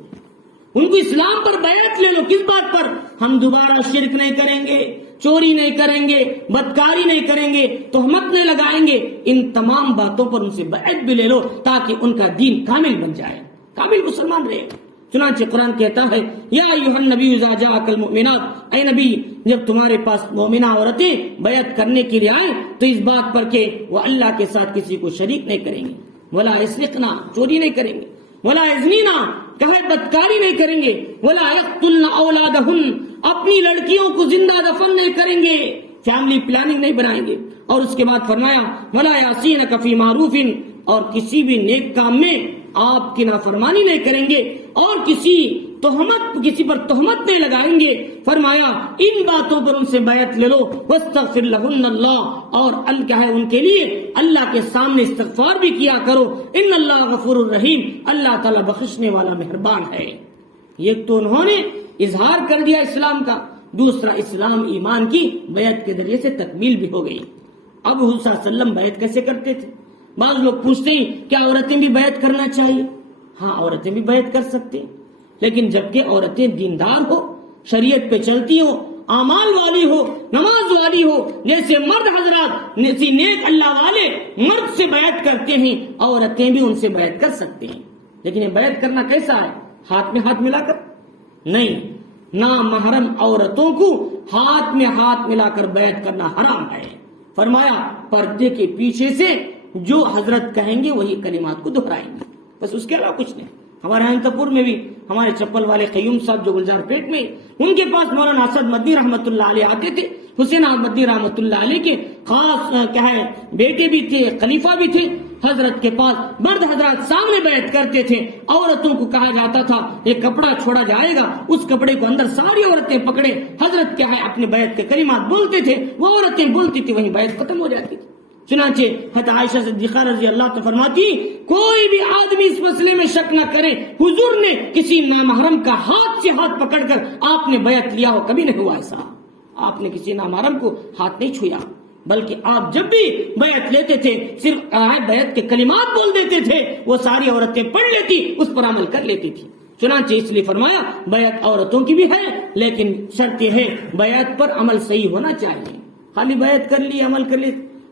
ان کو اسلام پر بیعت لے لو. کس بات پر؟ ہم دوبارہ شرک نہیں کریں گے، چوری نہیں کریں گے، بدکاری نہیں کریں گے، تہمت نہیں لگائیں گے. ان تمام باتوں پر ان سے بیعت بھی لے لو تاکہ ان کا دین کامل بن جائے، کامل مسلمان رہے. چنانچہ قرآن کہتا ہے یا ایھا النبی اذا جاءک المؤمنات، اے نبی جب تمہارے پاس مومنہ عورتیں بیعت کرنے کے لیے آئیں تو اس بات پر کہ وہ اللہ کے ساتھ کسی کو شریک نہیں کریں گے، ولا یسرقنا، چوری نہیں کریں گے، ولا یزنینا، کہیں بدکاری نہیں کریں گے، ولا یقتلن اولادہن، اپنی لڑکیوں کو زندہ دفن نہیں کریں گے، فیملی پلاننگ نہیں بنائیں گے. اور اس کے بعد فرمایا ولا یعصینک فی معروف، اور کسی بھی نیک کام میں آپ کی نافرمانی نہیں کریں گے اور کسی پر تہمت نہیں لگائیں گے. فرمایا ان باتوں پر ان سے بیعت لے لو. واستغفر لهن اللہ، اور کیا ہے ان کے لیے اللہ کے سامنے استغفار بھی کیا کرو. ان اللہ غفور الرحیم، اللہ تعالیٰ بخشنے والا مہربان ہے. ایک تو انہوں نے اظہار کر دیا اسلام کا، دوسرا اسلام ایمان کی بیعت کے ذریعے سے تکمیل بھی ہو گئی. اب حضور صلی اللہ علیہ وسلم بیعت کیسے کرتے تھے؟ بعض لوگ پوچھتے ہیں کیا عورتیں بھی بیعت کرنا چاہیے؟ ہاں عورتیں بھی بیعت کر سکتے ہیں، لیکن جبکہ عورتیں دیندار ہو، شریعت پہ چلتی ہو، اعمال والی ہو، نماز والی ہو، جیسے مرد حضرات نیک اللہ والے مرد سے بیعت کرتے ہیں، عورتیں بھی ان سے بیعت کر سکتے ہیں. لیکن یہ بیعت کرنا کیسا ہے؟ ہاتھ میں ہاتھ ملا کر نہیں، نامحرم عورتوں کو ہاتھ میں ہاتھ ملا کر بیعت کرنا حرام ہے. فرمایا پردے کے پیچھے سے جو حضرت کہیں گے وہی کلمات کو دہرائیں گے، بس اس کے علاوہ کچھ نہیں. ہمارے انتپور میں بھی ہمارے چپل والے قیوم صاحب جو گلزار پیٹ میں، ان کے پاس مولانا اسد مدنی رحمۃ اللہ علیہ آتے تھے. حسین احمد مدنی رحمۃ اللہ علیہ کے خاص کیا ہے بیٹے بھی تھے، خلیفہ بھی تھے. حضرت کے پاس مرد حضرات سامنے بیعت کرتے تھے. عورتوں کو کہا جاتا تھا یہ کپڑا چھوڑا جائے گا، اس کپڑے کو اندر ساری عورتیں پکڑے. حضرت کیا ہے اپنے بیعت کے کلمات بولتے تھے، وہ عورتیں بولتی تھی، وہیں بیعت ختم ہو جاتی تھی. چنانچہ حضرت عائشہ صدیقہ رضی اللہ عنہا فرماتی کوئی بھی آدمی اس مسئلے میں شک نہ کرے، حضور نے کسی نامحرم کا ہاتھ سے ہاتھ پکڑ کر آپ نے بیعت لیا ہو، کبھی نہیں ہوا ایسا، آپ نے کسی نامحرم کو ہاتھ نہیں چھویا، بلکہ آپ جب بھی بیعت لیتے تھے صرف بیعت کے کلمات بول دیتے تھے، وہ ساری عورتیں پڑھ لیتی، اس پر عمل کر لیتی تھی۔ چنانچہ اس لیے فرمایا بیعت عورتوں کی بھی ہے، لیکن شرط یہ ہے بیعت پر عمل صحیح ہونا چاہیے، خالی بیعت کر لی عمل کر لی،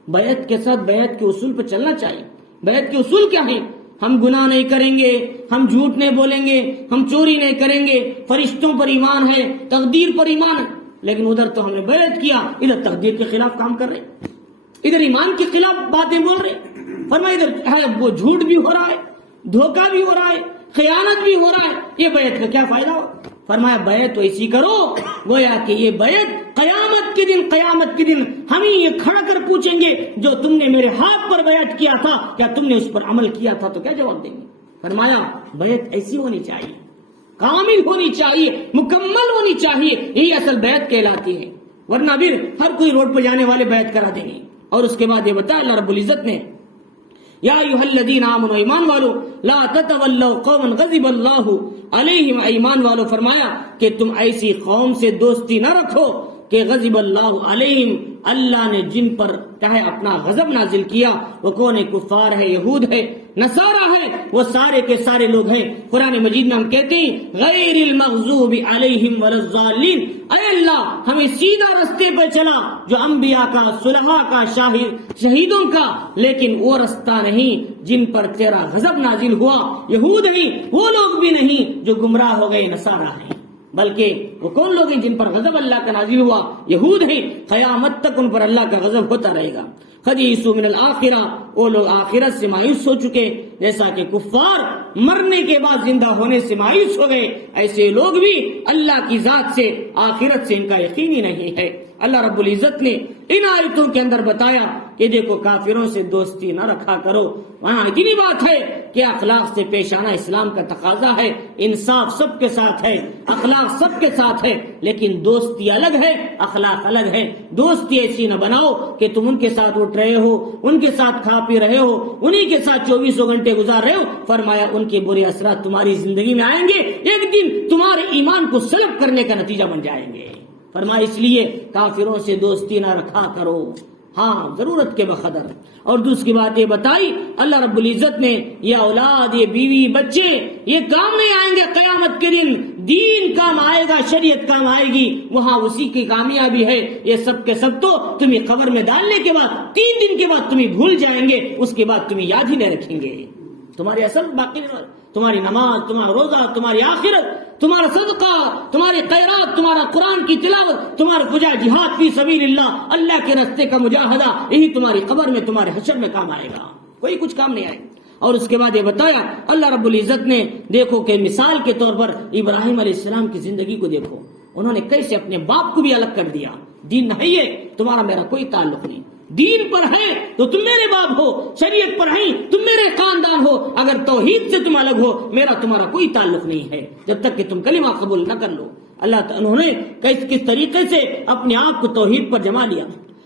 بیعت کے ساتھ بیعت کے اصول پر چلنا چاہیے۔ بیعت کے اصول کیا ہیں؟ ہم گناہ نہیں کریں گے، ہم جھوٹ نہیں بولیں گے، ہم چوری نہیں کریں گے، فرشتوں پر ایمان ہے، تقدیر پر ایمان ہے، لیکن ادھر تو ہم نے بیعت کیا، ادھر تقدیر کے خلاف کام کر رہے، ادھر ایمان کے خلاف باتیں بول رہے، فرمایا ادھر ہے وہ جھوٹ بھی ہو رہا ہے، دھوکہ بھی ہو رہا ہے، خیانت بھی ہو رہا ہے، یہ بیعت کا کیا فائدہ ہو؟ فرمایا بیعت تو ایسی کرو گویا کہ یہ بیعت قیامت کے دن ہم ہی یہ کھڑا کر پوچھیں گے جو تم نے میرے ہاتھ پر بیعت کیا تھا کیا تم نے اس پر عمل کیا تھا، تو کیا جواب دیں گے؟ فرمایا بیعت ایسی ہونی چاہیے، کامل ہونی چاہیے، مکمل ہونی چاہیے، یہی اصل بیعت کہلاتی ہے، ورنہ پھر ہر کوئی روڈ پہ جانے والے بیعت کرا دیں گے۔ اور اس کے بعد یہ بتایا اللہ رب العزت نے یا ایھا الذین آمنوا، ایمان والو، لا تتولوا قوما غضب اللہ علیہم، ایمان والو فرمایا کہ تم ایسی قوم سے دوستی نہ رکھو کہ غضب اللہ علیہم، اللہ نے جن پر چاہے اپنا غضب نازل کیا، وہ کون ہے؟ کفار ہے، یہود ہے، نصارہ ہے، وہ سارے کے سارے لوگ ہیں۔ قرآن مجید میں ہم کہتے ہیں غیر المغضوب علیہم ولا الضالین، اے اللہ ہمیں سیدھا رستے پہ چلا جو انبیاء کا، صلحاء کا، شہیدوں کا، لیکن وہ رستہ نہیں جن پر تیرا غضب نازل ہوا، یہود نہیں، وہ لوگ بھی نہیں جو گمراہ ہو گئے، نصارہ ہیں، بلکہ وہ کون لوگ ہیں جن پر غضب اللہ کا نازل ہوا؟ یہود ہیں، قیامت تک ان پر اللہ کا غضب ہوتا رہے گا۔ خدیسو من الآخرہ، وہ لوگ آخرت سے مایوس ہو چکے، جیسا کہ کفار مرنے کے بعد زندہ ہونے سے مایوس ہو گئے، ایسے لوگ بھی اللہ کی ذات سے، آخرت سے ان کا یقین ہی نہیں ہے۔ اللہ رب العزت نے ان آیتوں کے اندر بتایا کہ دیکھو کافروں سے دوستی نہ رکھا کرو، وہاں اتنی بات ہے کہ اخلاق سے پیش آنا اسلام کا تقاضا ہے، انصاف سب کے ساتھ ہے، اخلاق سب کے ساتھ ہے، لیکن دوستی الگ ہے، اخلاق الگ ہے۔ دوستی ایسی نہ بناؤ کہ تم ان کے ساتھ اٹھ رہے ہو، ان کے ساتھ کھا پی رہے ہو، انہی کے ساتھ 24 گھنٹے گزار رہے ہو۔ فرمایا ان کے برے اثرات تمہاری زندگی میں آئیں گے، ایک دن تمہارے ایمان کو سلب کرنے کا نتیجہ بن جائیں گے۔ فرمایا اس لیے کافروں سے دوستی نہ رکھا کرو، ہاں ضرورت کے بقدر۔ اور دوسری بات یہ بتائی اللہ رب العزت نے، یہ اولاد، یہ بیوی، بچے، یہ کام نہیں آئیں گے قیامت کے دن، دین کام آئے گا، شریعت کام آئے گی، وہاں اسی کی کامیابی ہے۔ یہ سب کے سب تو تمہیں قبر میں ڈالنے کے بعد 3 دن کے بعد تمہیں بھول جائیں گے، اس کے بعد تمہیں یاد ہی نہیں رکھیں گے۔ تمہاری اصل باقی تمہاری نماز، تمہارا روزہ، تمہاری آخرت، تمہارا صدقہ، تمہاری خیرات، تمہارا قرآن کی تلاوت، تمہارا فجا جہاد فی سبیل اللہ، اللہ کے راستے کا مجاہدہ، یہی تمہاری قبر میں، تمہارے حشر میں کام آئے گا، کوئی کچھ کام نہیں آئے گا۔ اور اس کے بعد یہ بتایا اللہ رب العزت نے، دیکھو کہ مثال کے طور پر ابراہیم علیہ السلام کی زندگی کو دیکھو، انہوں نے کیسے اپنے باپ کو بھی الگ کر دیا۔ دین نہیں ہے تمہارا میرا کوئی تعلق نہیں، دین پر ہے تو تم میرے باپ ہو، شریعت پر ہیں تم میرے خاندان ہو، اگر توحید سے تم الگ ہو میرا تمہارا کوئی تعلق نہیں ہے جب تک کہ تم کلمہ قبول نہ کر لو۔ اللہ انہوں نے کس طریقے سے اپنے آپ کو توحید پر جما لیا۔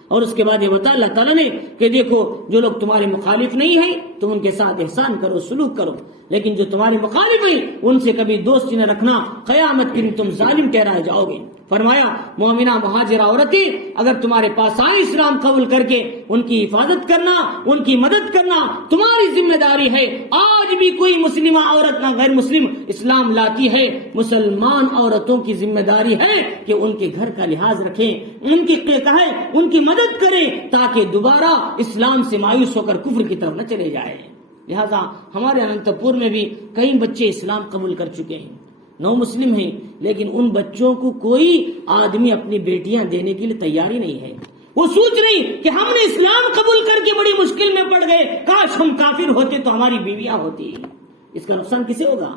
اور اس کے بعد یہ بتا اللہ تعالیٰ نے کہ دیکھو جو لوگ تمہارے مخالف نہیں ہیں تم ان کے ساتھ احسان کرو، سلوک کرو، لیکن جو تمہارے مخالف ہیں ان سے کبھی دوستی نہ رکھنا، قیامت کے دن تم ظالم ٹھہرائے جاؤ گے۔ فرمایا مومنہ مہاجرہ عورتیں اگر تمہارے پاس آئے اسلام قبول کر کے، ان کی حفاظت کرنا، ان کی مدد کرنا تمہاری ذمہ داری ہے۔ آج بھی کوئی مسلمہ عورت نہ غیر مسلم اسلام لاتی ہے، مسلمان عورتوں کی ذمہ داری ہے کہ ان کے گھر کا لحاظ رکھیں، ان کی مدد کریں تاکہ دوبارہ اسلام سے مایوس ہو کر کفر کی طرف نہ چلے جائے۔ لہذا ہمارے اننت پور میں بھی کئی بچے اسلام قبول کر چکے ہیں، نو مسلم ہیں، لیکن ان بچوں کو کوئی آدمی اپنی بیٹیاں دینے کے لیے تیاری نہیں ہے۔ وہ سوچ رہی کہ ہم نے اسلام قبول کر کے بڑی مشکل میں پڑ گئے، کاش ہم کافر ہوتے تو ہماری بیویاں ہوتی۔ اس کا نقصان کسے ہوگا؟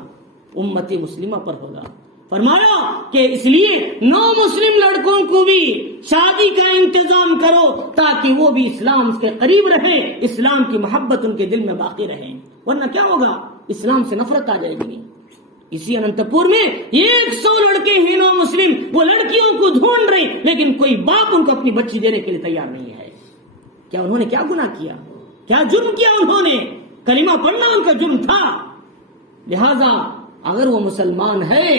امت مسلمہ پر ہوگا۔ فرمایا کہ اس لیے نو مسلم لڑکوں کو بھی شادی کا انتظام کرو تاکہ وہ بھی اسلام کے قریب رہے، اسلام کی محبت ان کے دل میں باقی رہے، ورنہ کیا ہوگا؟ اسلام سے نفرت آ جائے گی۔ اسی اننت پور میں 100 لڑکے ہیں نو مسلم، وہ لڑکیوں کو ڈھونڈ رہے لیکن کوئی باپ ان کو اپنی بچی دینے کے لیے تیار نہیں ہے۔ کیا انہوں نے کیا گناہ کیا؟ کیا جرم کیا انہوں نے؟ کلمہ پڑھنا ان کا جرم تھا. لہذا اگر وہ مسلمان ہے،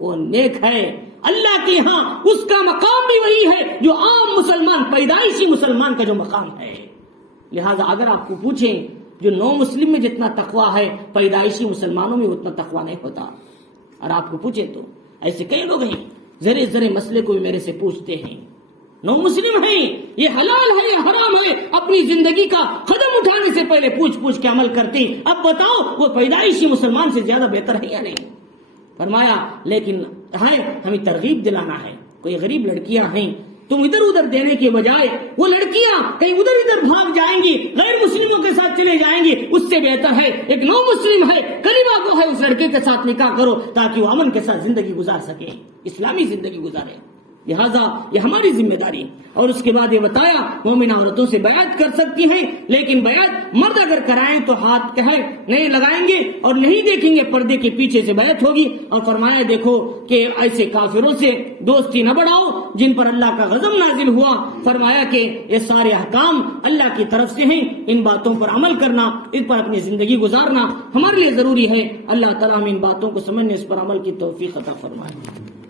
وہ نیک ہے، اللہ کے ہاں اس کا مقام بھی وہی ہے جو عام مسلمان، پیدائشی مسلمان کا جو مقام ہے. لہذا اگر آپ کو پوچھیں جو نو مسلم میں جتنا تقویٰ ہے، پیدائشی مسلمانوں میں اتنا تقویٰ نہیں ہوتا. اور آپ کو پوچھیں تو ایسے کئی لوگ ہیں ذرے ذرے مسئلے کو بھی میرے سے پوچھتے ہیں، نو مسلم ہیں، یہ حلال ہے یا حرام ہے، اپنی زندگی کا قدم اٹھانے سے پہلے پوچھ کے عمل کرتے. اب بتاؤ وہ پیدائشی مسلمان سے زیادہ بہتر ہے یا نہیں؟ فرمایا لیکن ہے ہمیں ترغیب دلانا ہے. کوئی غریب لڑکیاں ہیں، تم ادھر ادھر دینے کے بجائے وہ لڑکیاں کہیں ادھر ادھر بھاگ جائیں گی، غیر مسلموں کے ساتھ چلے جائیں گی، اس سے بہتر ہے ایک نو مسلم ہے، کلمہ کو ہے، اس لڑکے کے ساتھ نکاح کرو تاکہ وہ امن کے ساتھ زندگی گزار سکے، اسلامی زندگی گزارے. لہذا یہ ہماری ذمہ داری. اور اس کے بعد یہ بتایا مومن عورتوں سے بیعت کر سکتی ہیں، لیکن بیعت مرد اگر کرائیں تو ہاتھ نہیں لگائیں گے اور نہیں دیکھیں گے، پردے کے پیچھے سے بیعت ہوگی. اور فرمایا دیکھو کہ ایسے کافروں سے دوستی نہ بڑھاؤ جن پر اللہ کا غضب نازل ہوا. فرمایا کہ یہ سارے احکام اللہ کی طرف سے ہیں، ان باتوں پر عمل کرنا، اس پر اپنی زندگی گزارنا ہمارے لیے ضروری ہے. اللہ تعالیٰ ہمیں ان باتوں کو سمجھنے، اس پر عمل کی توفیق عطا فرمائے.